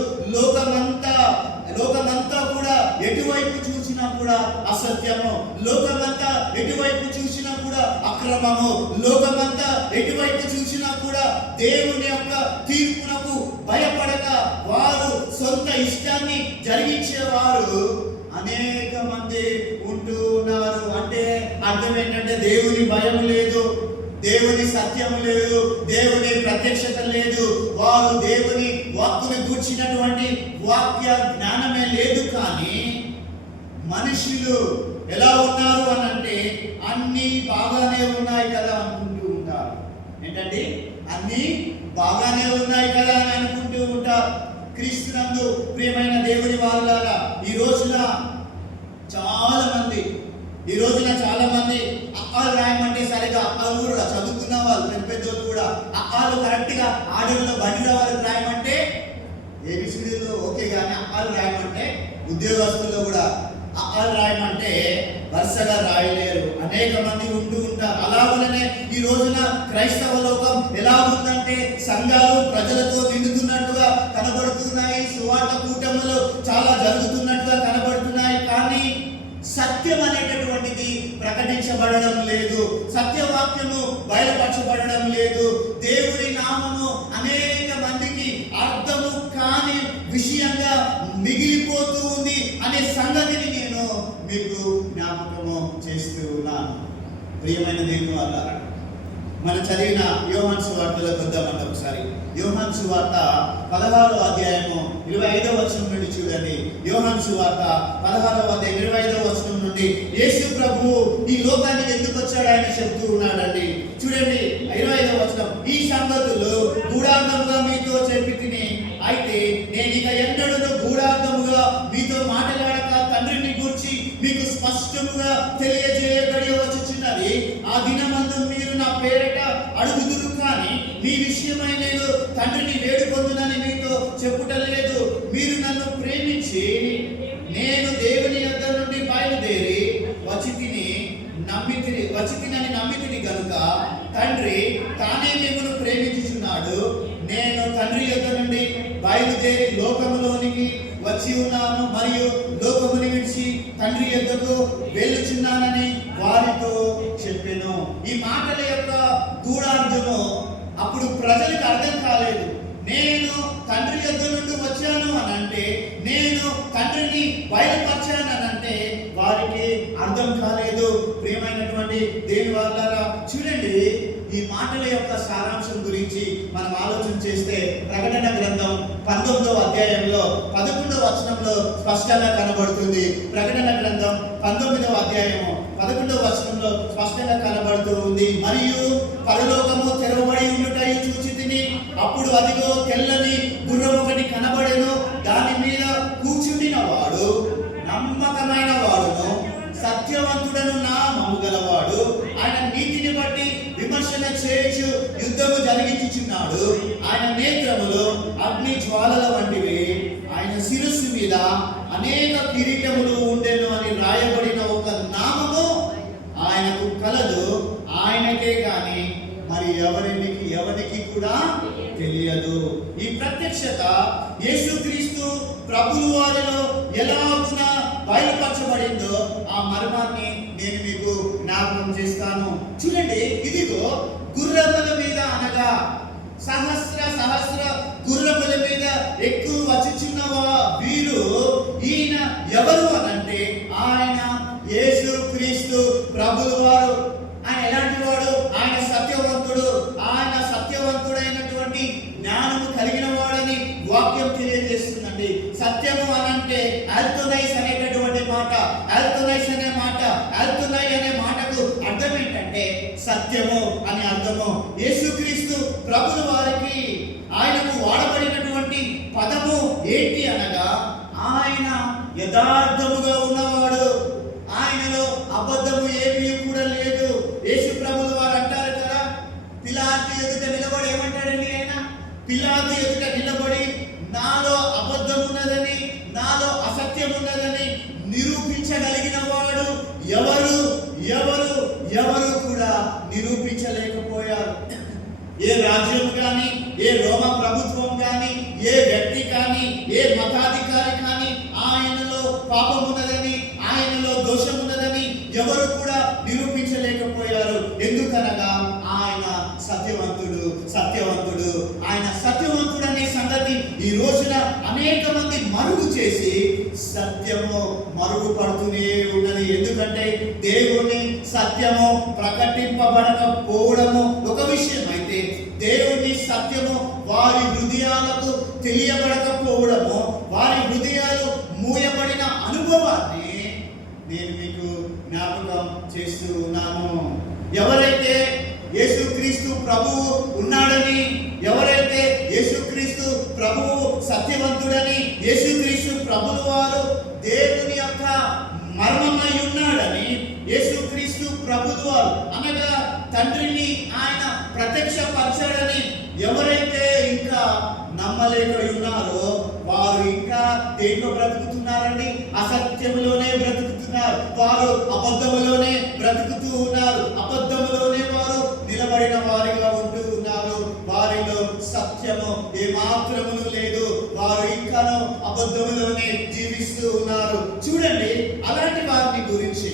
లోకమంతా కూడా ఎటువైపు చూసినా కూడా అసత్యము, లోకమంతా ఎటువైపు చూసినా కూడా అక్రమము, లోకమంతా ఎటువైపు చూసినా కూడా దేవుని యొక్క తీర్పునకు భయపడక వారు సొంత ఇష్టాన్ని జరిగించేవారు అనేక మంది ఉంటూ ఉన్నారు. అంటే అర్థం ఏంటంటే, దేవుని భయం లేదు, దేవుని సత్యం లేదు, దేవుని ప్రత్యక్షత లేదు, వారు దేవుని వాక్కుని కూర్చున్నటువంటి వాక్య జ్ఞానమే లేదు. కానీ మనుషులు ఎలా ఉన్నారు అని అంటే, అన్నీ బాగానే ఉన్నాయి కదా అనుకుంటూ ఉంటారు. ఏంటండి? అన్నీ బాగానే ఉన్నాయి కదా అని అనుకుంటూ ఉంటారు. క్రీస్తునందు ప్రియమైన దేవుని వారలారా, ఈ రోజున చాలా మంది అక్కాలు రాయమంటే సరిగా అక్కాలు కూడా చదువుకున్న వాళ్ళు, పెద్దోళ్ళు కూడా అక్కాలు కరెక్ట్ గా ఆర్డర్లో బండి వాళ్ళకి రాయమంటే ఏబిసిడీలో ఓకే, కానీ అక్కాలు రాయమంటే ఉద్యోగస్తుల్లో కూడా అక్కాలు రాయమంటే వరుసగా రాయలేరు. అనేక మంది ఉంటూ ఉంటారు. అలాగనే ఈ రోజున క్రైస్తవ లోకం ఎలా ఉందంటే సంఘాలు ప్రజలతో నిండుతున్నట్టుగా కనబడుతున్నాయి, సువార్త కూటములు చాలా జరుగుతున్నట్టుగా కనబడుతున్నాయి. కానీ సత్యం అనేటటువంటిది ప్రకటించబడడం లేదు, సత్యవాక్యము బయలుపరచబడడం లేదు. దేవుడి నామము అనేక మందికి అర్థము కాని విషయంగా మిగిలిపోతూ ఉంది అనే సంగతిని నేను మీకు జ్ఞాపకము చేస్తూ ఉన్నాను. ప్రియమైన దేవుని వారలారా, మనం చదివిన యోహాను సువార్తలో కొద్దామంటే ఒకసారి యోహాను సువార్త 16వ అధ్యాయము 25వ వచనం నుండి చూడండి. యోహాను సువార్త 16వ అధ్యాయం 25వ వచనం నుండి యేసు ప్రభువు ఈ లోకానికి ఎందుకు వచ్చాడు ఆయన చెప్తూ ఉన్నాడండి. చూడండి 25వ వచనం, ఈ సంగతులు గూఢార్థముగా మీతో చెప్పి తిని, అయితే నేను ఇక ఎన్నడూ గూఢార్థముగా మీతో మాట్లాడక తండ్రిని గూర్చి మీకు స్పష్టముగా తెలియజేయగలిగి వచ్చుచున్నది. ఆ దినమందు మీరు నా పేరిట అడుగుదురు, కానీ మీ విషయమై నేను తండ్రిని వేడుకొందునని మీతో చెప్పుటలేదు. మీరు నన్ను ప్రేమించి నేను దేవుని యొద్ద నుండి బయలుదేరి వచ్చితినని నమ్మితిని గనుక తండ్రి తానే మిమ్మల్ని ప్రేమించుచున్నాడు. నేను తండ్రి యొద్ద నుండి బయలుదేరి లోకములోనికి వచ్చి ఉన్నాను, మరియు లోకముని విడిచి తండ్రి యొద్దకు వెళ్ళుచున్నానని వారితో చెప్పెను. ఈ మాటల యొక్క గూఢార్థము అప్పుడు ప్రజలకు అర్థం కాలేదు. నేను తండ్రి యొద్ద నుండి వచ్చాను అని అంటే, నేను తండ్రిని బయలుపరిచానంటే వారికి అర్థం కాలేదు. ప్రియమైనటువంటి దేవుని వారలారా, చూడండి ఈ మాటల యొక్క సారాంశం గురించి మనం ఆలోచన చేస్తే ప్రకటన గ్రంథం 19వ అధ్యాయంలో 11వ వచనంలో స్పష్టంగా కనబడుతుంది. ప్రకటన గ్రంథం 19వ అధ్యాయము 11వ వచనంలో స్పష్టంగా కనబడుతూ ఉంది. మరియు పరలోకము తెరవబడి ఉండుటయు చూచితిని, అప్పుడు అదిగో తెల్లని గుర్రం ఒకటి కనబడెను. దాని మీద కూర్చుండిన వాడు నమ్మకమైన వాడును సత్యవంతుడను నామము గలవాడు. ఆయన నీతిని బట్టి విమర్శన చేయించు యుద్ధము జరిగించుచున్నాడు. ఆయన నేత్రములు అగ్ని జ్వాలల వంటివి, ఆయన శిరస్సు మీద అనేక కిరీటములు ఉండెను అని రాయబడిన ఒక నామము ఆయనకు కలదు. ఆయనకే గాని మరి ఎవరికి కూడా తెలియదు. ఈ ప్రత్యక్షత యేసుక్రీస్తు ప్రభువు వారిలో ఎలాగున బయలుపరచబడిందో ఆ మర్మాన్ని నేను మీకు జ్ఞాపకం చేస్తాను. చూడండి, ఇదిగో గుర్రముల మీద అనగా సహస్ర గుర్రముల మీద ఎక్కువ వచ్చుచున్నవా వీరు, ఈయన ఎవరు అనంటే ఆయన యేసుక్రీస్తు ప్రభువు వారు. ఆయన ఎలాంటి వాడు? ఆయన సత్యవంతుడు. ఆయన సత్యవంతుడైనటువంటి జ్ఞానము కలిగిన వాడని వాక్యం తెలియజేస్తుందండి. సత్యము అనంటే ఆల్తోనైస్ అనేటటువంటి మాట, ఆల్తోనైస్ అనే మాటకు అర్థం ఏంటంటే సత్యము అని అర్థము. యేసుక్రీస్తు ప్రభువు వారికి ఆయనకు వాడబడినటువంటి పదము ఏంటి అనగా ఆయన యథార్థముగా ఉన్నవాడు, ఆయనలో అబద్ధము ఏమీ కూడా లేదు. యేసు ప్రభువు వారు అంటారు కదా, పిలాతు ఎదుట నిలబడి ఏమంటాడండి ఆయన? పిలాతు ఎదుట నిలబడి నాలో అబద్ధం ఉన్నదని, నాలో అసత్యం ఉన్నదని నిరూపించగలిగిన వాడు ఎవరు కూడా నిరూపించలేకపోయారు. ఏ రాజ్యం కానీ, ఏ రోమ ప్రభుత్వం కానీ, ఏ వ్యక్తి కానీ, ఏ మతాధికారి కానీ ఆయనలో పాపం ఉన్నదని, ఆయనలో దోషం ఉన్నదని ఎవరు కూడా నిరూపించలేకపోయారు. ఎందుకనగా ఆయన సత్యవంతుడు. ఆయన సత్యవంతుడు అనే సంగతి ఈ రోజున అనేక మంది మరుగు చేసి సత్యము మరుగుపడుతూనే ఉన్నది. ఎందుకంటే దేవుని సత్యము ప్రకటింపబడకపోవడము ఒక విషయం అయితే, దేవుని సత్యము వారి హృదయాలకు తెలియబడకపోవడము, వారి హృదయాలు మూయబడిన అనుభవాన్ని నేను మీకు జ్ఞాపకం చేస్తూ ఉన్నాను. ఎవరైతే యేసుక్రీస్తు ప్రభువు ఉన్నాడని, ఎవరైతే యేసుక్రీస్తు ప్రభువు సత్యవంతుడని, యేసుక్రీస్తు ప్రభువు వారు దేవుని యొక్క మర్మమై ఉన్నాడని, యేసుక్రీస్తు ప్రభువు వారు అనగా తండ్రిని ఆయన ప్రత్యక్షపరచాడని ఎవరైతే ఇంకా నమ్మలేక ఉన్నారో వారు ఇంకా దేంట్లో బ్రతుకుతున్నారండి? అసత్యములోనే బ్రతుకుతున్నారు. వారు అబద్ధములోనే బ్రతుకుతూ ఉన్నారు. అబద్ధములో వేయబడిన వారిగా ఉంటూ ఉన్నారు. వారిలో సత్యము ఏమాత్రమును లేదు. వారు ఇంకాను అబద్ధములోనే జీవిస్తూ ఉన్నారు. చూడండి, అలాంటి వారిని గురించి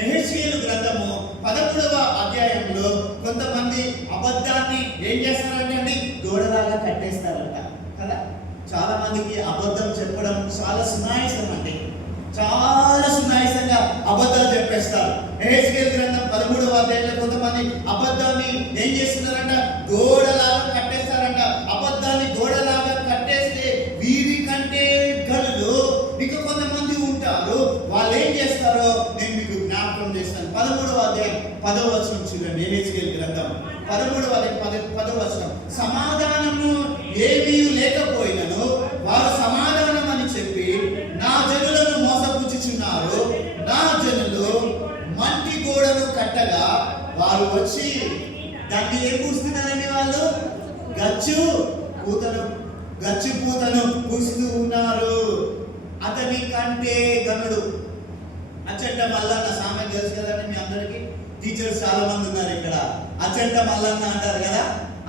యెహెజ్కేలు గ్రంథము 13వ అధ్యాయంలో కొంతమంది అబద్ధాన్ని ఏం చేస్తారంటే గోడలాగా కట్టేస్తారంట కదా. చాలా మందికి అబద్ధం చెప్పడం చాలా సునాయాసం అండి. చాలా సునాయాసంగా అబద్ధాలు చెప్పేస్తారు. యెహెజ్కేలు గ్రంథం 13వ అధ్యాయంలో కొంతమంది అబద్ధాన్ని ఏం చేస్తున్నారంట, గోడలాగా కట్టేస్తారంట. అబద్ధాన్ని గోడలాగా కట్టేస్తే వీరి కంటే గనులు ఇక కొంతమంది ఉంటారు. వాళ్ళు ఏం చేస్తారో నేను మీకు జ్ఞాపకం చేస్తాను. 13వ అధ్యాయం 10వ వచనం చూడండి. యెహెజ్కేలు గ్రంథం 13వ అధ్యాయం 10వ వచనం. సమాధానము ఏమీ లేకపోయినను వారు సమాధానం అని చెప్పి నా జనులను మోసపుచ్చుచున్నారు. నా జనులు మంటి గోడను కట్టగా వారు వచ్చి దాన్ని ఏం పూస్తున్నారండి, వాళ్ళు గచ్చు పూతను పూస్తూ ఉన్నారు. అతని కంటే గనుడు. అచ్చంట మల్లన్న సామెత తెలుసు కదండి మీ అందరికి. టీచర్స్ చాలా మంది ఉన్నారు ఇక్కడ. అచ్చంట మల్లన్న అంటారు కదా.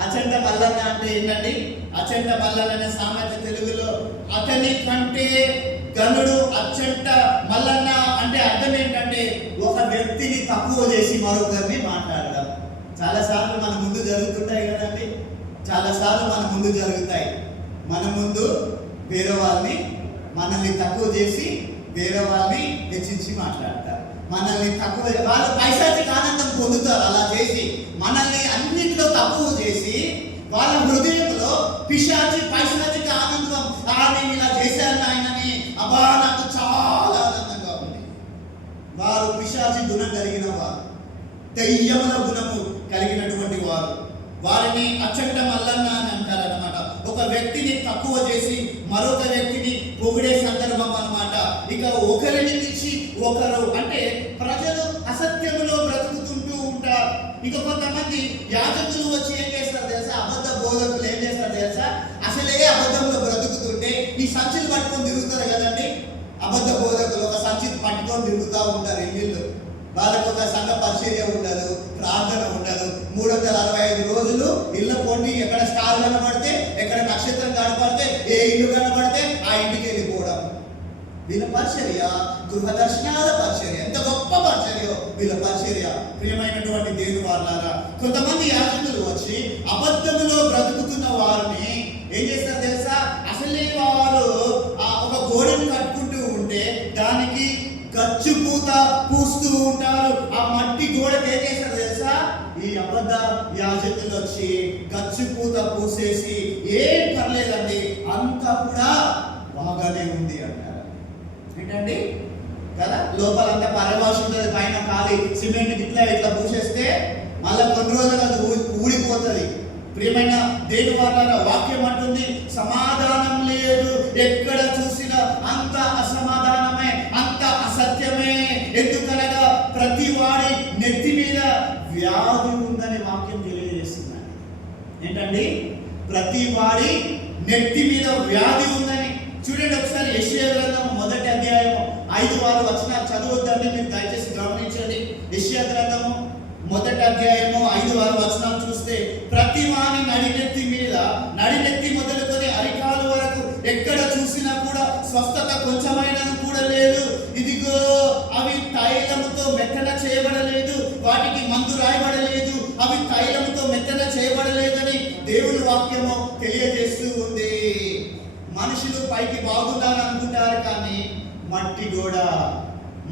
అచ్చంట మల్లన్న అంటే ఏంటండి? అచ్చంట మల్లన్న అనే సామెత తెలుగులో అతని కంటే గనుడు. అచ్చంట మల్లన్న అంటే అర్థం ఏంటంటే ఒక వ్యక్తిని తక్కువ చేసి మరొకరిని మాట్లాడడం. చాలాసార్లు మన ముందు జరుగుతుంటాయి కదండి. చాలాసార్లు మన ముందు జరుగుతాయి. మన ముందు వేరే వాళ్ళని, మనల్ని తక్కువ చేసి వేరే వాళ్ళని హెచ్చించి మాట్లాడతారు. మనల్ని తక్కువ, వాళ్ళు పైశాచిక ఆనందం పొందుతారు అలా చేసి. మనల్ని అన్నింటిలో తక్కువ చేసి వాళ్ళ హృదయంలో పైశాచిక ఆనందం, నేను ఇలా చేశాను ఆయనని, అబ్బా నాకు చాలా ఆనందంగా ఉంది. వారు పిశాచి గుణం కలిగిన వారు, దయ్యముల గుణము కలిగినటువంటి వారు. వారిని అచ్చంట మల్లన్న అని అంటారన్నమాట. ఒక వ్యక్తిని తక్కువ చేసి మరొక వ్యక్తిని పొగిడే సందర్భం అన్నమాట. ఇక ఒకరిని మించి ఒకరు, అంటే ప్రజలు అసత్యములో బ్రతుకుతుంటూ ఉంటారు. ఇక కొంతమంది యాజకులు వచ్చి ఏం చేస్తారు తెలుసా? అబద్ధ బోధకులు ఏం చేస్తారు తెలుసా? అసలే అబద్ధంలో బ్రతుకుతుంటే ఈ సంచులు పట్టుకొని తిరుగుతారు కదండి. అబద్ధ బోధకులు ఒక సంచి పట్టుకొని తిరుగుతూ ఉంటారు ఇల్లు. వాళ్ళకు ఒక సంఘ పరిచర్య ఉండదు, ప్రార్థన ఉండదు. 365 రోజులు ఇళ్ళ పొండి ఎక్కడ స్టార్ కనబడితే, ఎక్కడ నక్షత్రం కనబడితే, ఏ ఇల్లు కనబడితే ఆ ఇంటికి వెళ్ళిపోవడం. వీళ్ళ పరిచర్య గృహ దర్శనాల పరిచర్య. ఎంత గొప్ప పరిచర్యో వీళ్ళ పరిచర్య. ప్రియమైనటువంటి దేవుని వారలారా, కొంతమంది యాజకులు వచ్చి అబద్ధములో బ్రతుకుతున్న వారిని ఏం చేస్తారు తెలుసా? అసలే వారు ఒక గోడను కట్టుకుంటూ ఉంటే దానికి గచ్చు పూత పూస్తూ ఉంటారు. ఆ మట్టి గోడకి ఏం చేస్తారు తెలుసా? ఈ అబద్ధ యాజకులు వచ్చి గచ్చు పూత పూసేసి ఏం పర్లేదండి, అంతా కూడా బాగానే ఉంది అంటారు. ఏంటండి కదా, లోపలంతా పరవాసి ఉంటుంది, పైన ఖాళీ సిమెంట్ ఇట్లా పూసేస్తే మళ్ళీ కొన్ని రోజులు అది ఊడిపోతుంది. ప్రియమైన దేవుని వారలారా, వాక్యం అంటుంది సమాధానం లేదు. ఎక్కడ చూసినా అంత అసమాధానమే, అంత అసత్యమే. ఎందుకనగా ప్రతి వాడి నెత్తి మీద వ్యాధి ఉందని వాక్యం తెలియజేస్తుంది. ఏంటండి? ప్రతి వాడి నెత్తి మీద వ్యాధి ఉందని. చూడండి ఒకసారి యెషయా గ్రంథం 1వ అధ్యాయం 5-6 వచనాలు చదవద్దండి, మీరు దయచేసి గమనించండి. యెషయా గ్రంథము 1వ అధ్యాయము 5-6 వచనాలు చూస్తే ప్రతి వాని నడినెత్తి మొదలుకొని అరికాలు వరకు ఎక్కడ చూసినా కూడా స్వస్థత కొంచెమైనా కూడా లేదు. ఇదిగో అవి తైలముతో మెత్తన చేయబడలేదు, వాటికి మందు రాయబడలేదు, అవి తైలముతో మెత్తన చేయబడలేదని దేవుని వాక్యము తెలియజేస్తూ ఉంది. మనుషులు పైకి బాగుందని అనుకుంటారు, కానీ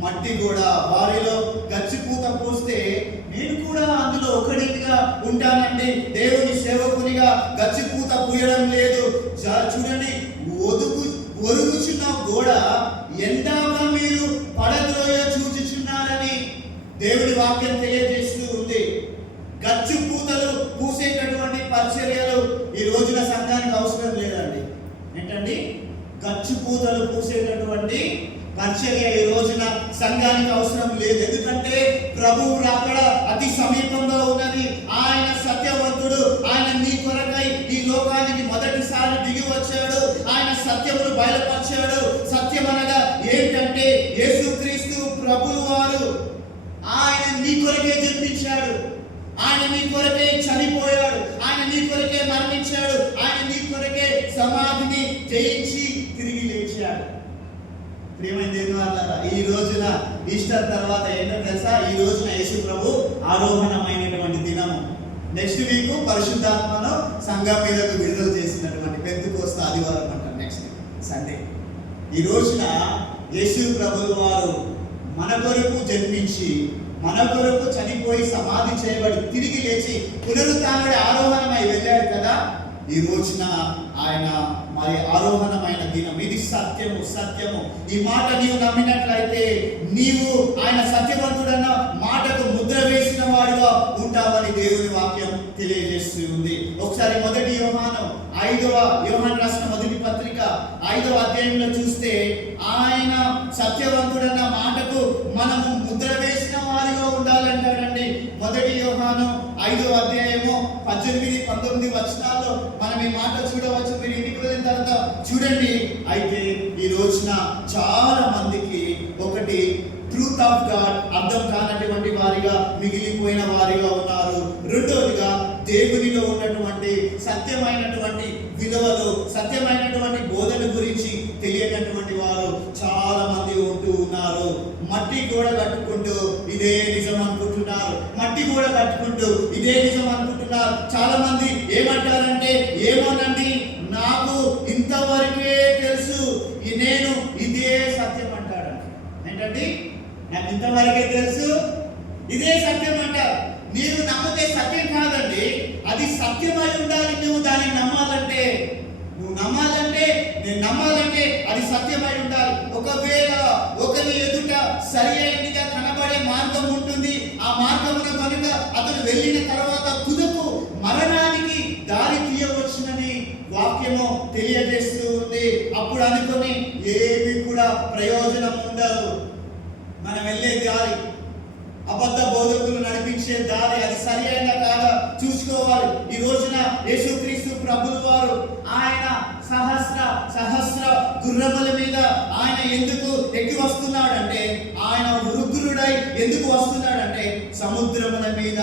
మట్టి గోడ వారిలో గచ్చిపూత పోస్తే నేను కూడా అందులో ఒకటిగా ఉంటానండి. దేవుని సేవకునిగా గచ్చిపూత పూయడం లేదు. చూడండి, ఒరుగుచున్న గోడ ఎందాక మీరు పడద్రోయ చూచుచున్నారని దేవుడి వాక్యం తెలియజేస్తూ ఉంది. గచ్చు పూతలు పూసేటటువంటి పరిచర్యలు ఈ రోజున సంఘానికి అవసరం లేదండి. ఏంటండి? గచ్చు పూతలు పూసేటటువంటి పరిచర్య ఈ రోజున సంఘానికి అవసరం లేదు. ఎందుకంటే ప్రభువు రాకడ అతి సమీపంలో ఉన్నది. ఆయన సత్యవంతుడు. ఆయన నీ కొరకై ఈ లోకానికి మొదటిసారి దిగి వచ్చాడు. ఆయన సత్యమును బయలుపరిచాడు. సత్యం అనగా ఏంటంటే యేసుక్రీస్తు ప్రభువు వారు ఆయన నీ కొరకే జన్మించాడు. ఆయన నీ కొరకే చనిపోయాడు, ఆయన నీ కొరకే మరణించాడు, ఆయన నీ కొరకే సమాధిని జయించి తిరిగి లేచాడు. ప్రియమైన దేవుని వాళ్ళారా, ఈ రోజున ఈస్టర్ తర్వాత ఏంటో తెలుసా? ఈ రోజున యేసు ప్రభు ఆరోహణమైనటువంటి దినము. నెక్స్ట్ వీక్ పరిశుద్ధాత్మను సంఘం మీదకు విడుదల చేసినటువంటి పెంతెకోస్తు ఆదివారం అంటారు, నెక్స్ట్ సండే. ఈ రోజున యేసు ప్రభువు వారు మన కొరకు జన్మించి, మన కొరకు చనిపోయి సమాధి చేయబడి తిరిగి లేచి పునరుత్థానుడి ఆరోహణమై వెళ్ళాడు కదా. ఈ రోజున ఆయన మరి ఆరోహణమైన దినం. ఇది సత్యము, సత్యము. ఈ మాట నీవు నమ్మినట్లయితే నీవు ఆయన సత్యవంతుడన్న మాటకు ముద్ర వేసిన వాడిగా ఉంటావని దేవుని వాక్యం తెలియజేస్తూ ఉంది. ఒకసారి మొదటి యోహాను రాసిన మొదటి పత్రిక 5వ అధ్యాయంలో చూస్తే ఆయన సత్యవంతుడన్న మాటకు మనము ముద్ర వేసిన వారిగా ఉండాలంటాడండి. మొదటి యోహాను 5వ అధ్యాయము 18-19 వచనాల్లో మనం ఈ మాట చూడవచ్చు. మీరు ఇంటికి వెళ్ళిన తర్వాత చూడండి. అయితే ఈ రోజున చాలా మందికి ఒకటి ట్రూత్ ఆఫ్ గాడ్ అర్థం కానటువంటి వారిగా మిగిలిపోయిన వారిగా ఉన్నారు. రెండోదిగా దేవునిలో ఉన్నటువంటి సత్యమైనటువంటి విలువలు, సత్యమైనటువంటి బోధన గురించి తెలియనటువంటి వారు చాలా మంది ఉంటూ ఉన్నారు. మట్టి గోడ కట్టుకుంటూ ఇదే నిజం అనుకుంటున్నారు, మట్టి గోడ కట్టుకుంటూ ఇదే నిజం అనుకుంటున్నారు. చాలా మంది ఏమంటారంటే, ఏమోనండి నాకు ఇంతవరకే తెలుసు, నేను ఇదే సత్యం అంటాడు. ఏంటండి, నాకు ఇంతవరకే తెలుసు, ఇదే సత్యం అంటారు. నీవు నమ్మితే సత్యం కాదండి, అది సత్యమై ఉండాలి. నువ్వు దాన్ని నమ్మాలంటే, నేను నమ్మాలంటే అది సత్యమై ఉండాలి. ఒకవేళ ఒకరి ఎదుట సరి అయినదిగా కనబడే మార్గం ఉంటుంది. ఆ మార్గమున కనుక అతను వెళ్ళిన తర్వాత తుదకు మరణానికి దారి తీయవచ్చునని వాక్యము తెలియజేస్తూ ఉంది. అప్పుడు అనుకొని ఏమి కూడా ప్రయోజనం ఉండదు. మనం వెళ్ళే దారి, అబద్ధ బోధకులు నడిపించే దారి, అది సరి అయినా కాదా చూసుకోవాలి. ఈ రోజున యేసుక్రీస్తు ప్రభువు వారు ఆయన సహస్ర గుర్రముల మీద ఆయన ఎందుకు ఎక్కి వస్తున్నాడంటే, ఆయన ఉగ్రుడై ఎందుకు వస్తున్నాడంటే, సముద్రముల మీద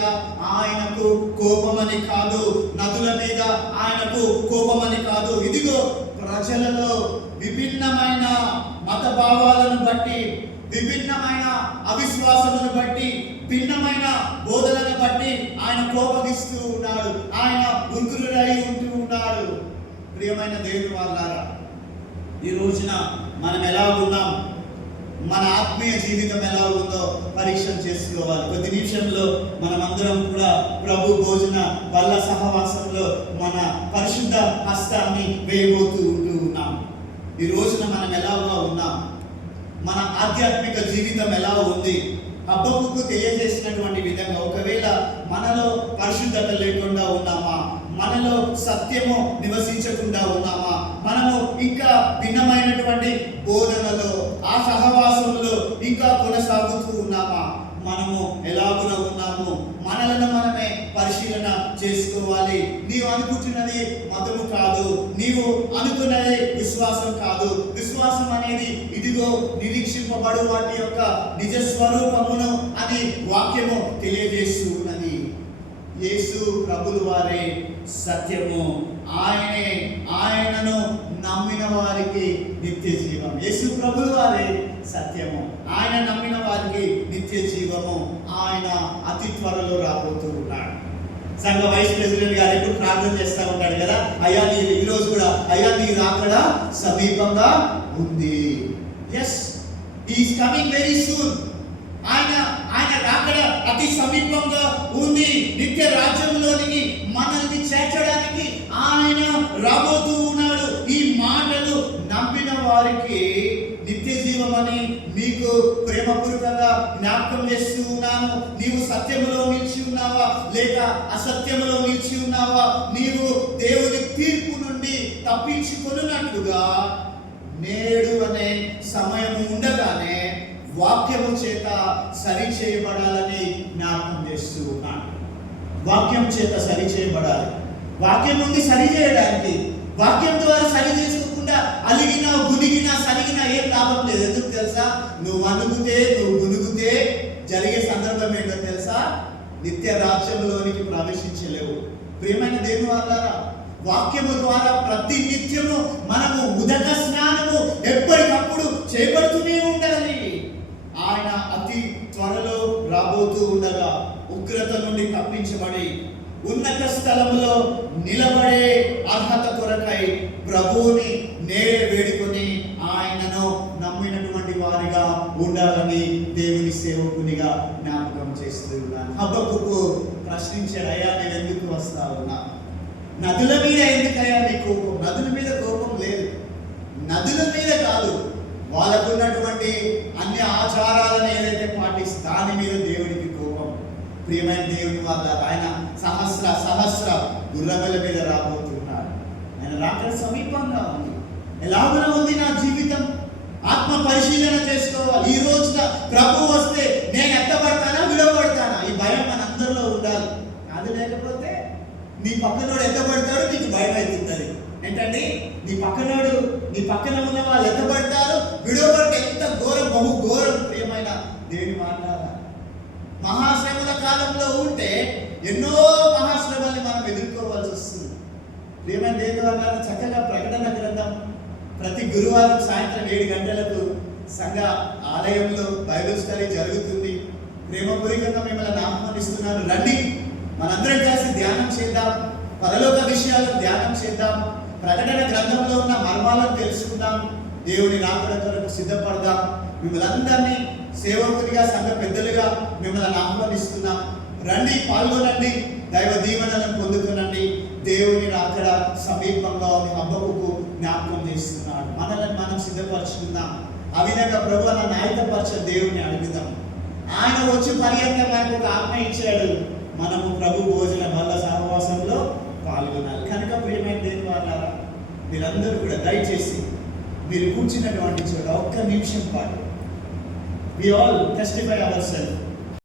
ఆయనకు కోపమని కాదు, నదుల మీద ఆయనకు కోపమని కాదు. ఇదిగో ప్రజలలో విభిన్నమైన మత భావాలను బట్టి, విభిన్నమైన అవిశ్వాసమును బట్టి, భిన్నమైన బోధనను బట్టి ఆయన కోపగిస్తూ ఉన్నాడు. ఆయన ఉగ్రుడై ఉంటూ ఉన్నాడు. ప్రియమైన దేవుని వాళ్ళారా, ఈ రోజున మనం ఎలా ఉన్నాం, మన ఆత్మీయ జీవితం ఎలా ఉందో పరీక్ష చేసుకోవాలి. కొద్ది నిమిషంలో మనమందరం కూడా ప్రభు భోజన వల్ల సహవాసంలో మన పరిశుద్ధ హస్తాన్ని వేయబోతూ ఉంటూ ఉన్నాం. ఈ రోజున మనం ఎలాగా ఉన్నాం, మన ఆధ్యాత్మిక జీవితం ఎలా ఉంది? హబక్కూకు తెలియజేసినటువంటి విధంగా ఒకవేళ మనలో పరిశుద్ధత లేకుండా ఉన్నామా, మనలో సత్యము నివసించకుండా ఉన్నామా, మనము ఇంకా భిన్నమైనటువంటి బోధనలో, ఆ సహవాసంలో ఇంకా కొనసాగుతూ ఉన్నామా, మనము ఎలాగున ఉన్నాము, మనలను మనమే పరిశీలన చేసుకోవాలి. నీవు అనుకుంటున్నది మతము కాదు, నీవు అనుకున్నది విశ్వాసం కాదు. విశ్వాసం అనేది ఇదిగో నిరీక్షింపబడు వాటి యొక్క నిజ స్వరూపమును అని వాక్యము తెలియజేస్తూ ఉన్నది. యేసు ప్రభులు వారే సత్యము, ఆయనను నమ్మిన వారికి నిత్య జీవం. యేసు ప్రభులు వారే సత్యము, ఆయన నమ్మిన వారికి నిత్య జీవము. ఆయన అతి త్వరలో రాబోతూ ఉన్నాడు. సంఘ వైస్ ప్రెసిడెంట్ గారు ఎప్పుడు ప్రార్థన చేస్తూ ఉంటాడు కదా, అయ్యా నీ ఈరోజు కూడా అయ్యా నీ రాకడ సమీపంగా ఉంది. Yes, he is coming very soon. ఆయన రాకడ అతి సమీపంగా ఉంది. నిత్య రాజ్యంలోనికి మనల్ని చేర్చడానికి ఆయన రాబోతూ ఉన్నాడు. ఈ మాటలు నమ్మిన వారికి నిత్య జీవమని మీకు ప్రేమపూర్వకంగా జ్ఞాపకం చేస్తూ ఉన్నాను. నీవు సత్యములో నిలిచి ఉన్నావా లేక అసత్యములో నిలిచి ఉన్నావా? నీవు దేవుని తీర్పు నుండి తప్పించుకొనున్నట్లుగా నేడు అనే సమయం ఉండగానే వాక్యము చేత సరి చేయబడాలని జ్ఞాపకం చేస్తూ ఉన్నాను. వాక్యం చేత సరి చేయబడాలి. వాక్యం నుండి సరి చేయడానికి, వాక్యం ద్వారా సరి చేసుకోకుండా అలిగినా గునిగినా సరిగినా ఏం లాభం లేదు. ఎందుకు తెలుసా? నువ్వు అనుకుతే, నువ్వు గునుగుతే జరిగే సందర్భం ఏంటో తెలుసా? నిత్య రాజ్యంలోనికి ప్రవేశించలేవు. ప్రియమైన దేవుని వాళ్ళారా, వాక్యము ద్వారా ప్రతి నిత్యము మనము ఉదక స్నానము ఎప్పటికప్పుడు చేపడుతూనే ఉండాలి. ఆయన అతి త్వరలో రాబోతూ ఉండగా ఉగ్రత నుండి తప్పించబడి ఉన్నత స్థలంలో నిలబడే అర్హత కొరకై ప్రభువుని నేడే వేడుకొని ఆయనను నమ్మినటువంటి వారిగా ఉండాలని దేవుని సేవకునిగా జ్ఞాపకం చేస్తూ ఉన్నాను. హబక్కుకు ప్రశ్నించాడు, అయ్యా నేను ఎందుకు వస్తా ఉన్నా? నదుల మీద ఎందుకయ్యా నీ కోపం? నదుల మీద కోపం లేదు. నదుల మీద కాదు, వాళ్ళకున్నటువంటి అన్ని ఆచారాలను ఏదైతే పాటిస్తే దాని మీద దేవుడికి కోపం. ప్రియమైన దేవుని వల్ల ఆయన సహస్ర గుర్రముల మీద రాబోతున్నాడు. ఆయన రాకడ సమీపంగా ఉంది. ఎలాగున ఉంది నా జీవితం? ఆత్మ పరిశీలన చేసుకోవాలి. ఈ రోజున ప్రభు వస్తే నేను ఎత్తబడతానా విడవబడతానా? ఈ భయం మన అందరిలో ఉండాలి. అది లేకపోతే నీ పక్కనోడు ఎత్తబడతాడు, నీకు భయం అవుతుంది. ఏంటండి, నీ పక్కన ఉన్న వాళ్ళు ఎత్తబడతారు, విడవబడితే ఎంత ఘోరం, బహు ఘోరం. ప్రియమైన దేవుని మాట్లాడాలి. మహాశ్రమల కాలంలో ఉంటే ఎన్నో మహాశ్రమల్ని మనం ఎదుర్కోవాల్సి వస్తుంది. ప్రియమైన దేవుని వాళ్ళ చక్కగా ప్రకటన గ్రంథం ప్రతి గురువారం సాయంత్రం 7 గంటలకు సంఘ ఆలయంలో బైబిల్ స్టడీ జరుగుతుంది. ప్రేమపూర్వకంగా మిమ్మల్ని ఆహ్వానిస్తున్నాను, రండి. మనందరం కలిసి ధ్యానం చేద్దాం, పరలోక విషయాలను ధ్యానం చేద్దాం, ప్రకటన గ్రంథంలో ఉన్న మర్మాలను తెలుసుకుందాం, దేవుని రాకడ కొరకు సిద్ధపడదాం. మిమ్మల్ని అందరినీ సేవకునిగా సంఘ పెద్దలుగా మిమ్మల్ని ఆహ్వానిస్తున్నాం. రండి, పాల్గొనండి, దైవ దీవెనలను పొందుకోనండి. దేవుని రాకడ సమీపంగా ఉంది. హబక్కుకు జ్ఞాపకం చేస్తున్నాడు. మనల్ని మనం సిద్ధపరచుకుందాం. ఆ విధంగా ప్రభు నన్ను ఆయుధపరచ దేవుని అడుగుదాం. ఆయన వచ్చి పర్యంతం మనకు ఒక ఆత్మ ఇచ్చాడు. మనము ప్రభు భోజన వల్ల సహవాసంలో పాల్గొనాలి. కనుక ప్రియమైన దేవుని వాళ్ళారా, మీరందరూ కూడా దయచేసి మీరు కూర్చున్నటువంటి చోట ఒక్క నిమిషం పాటు we all testify ourselves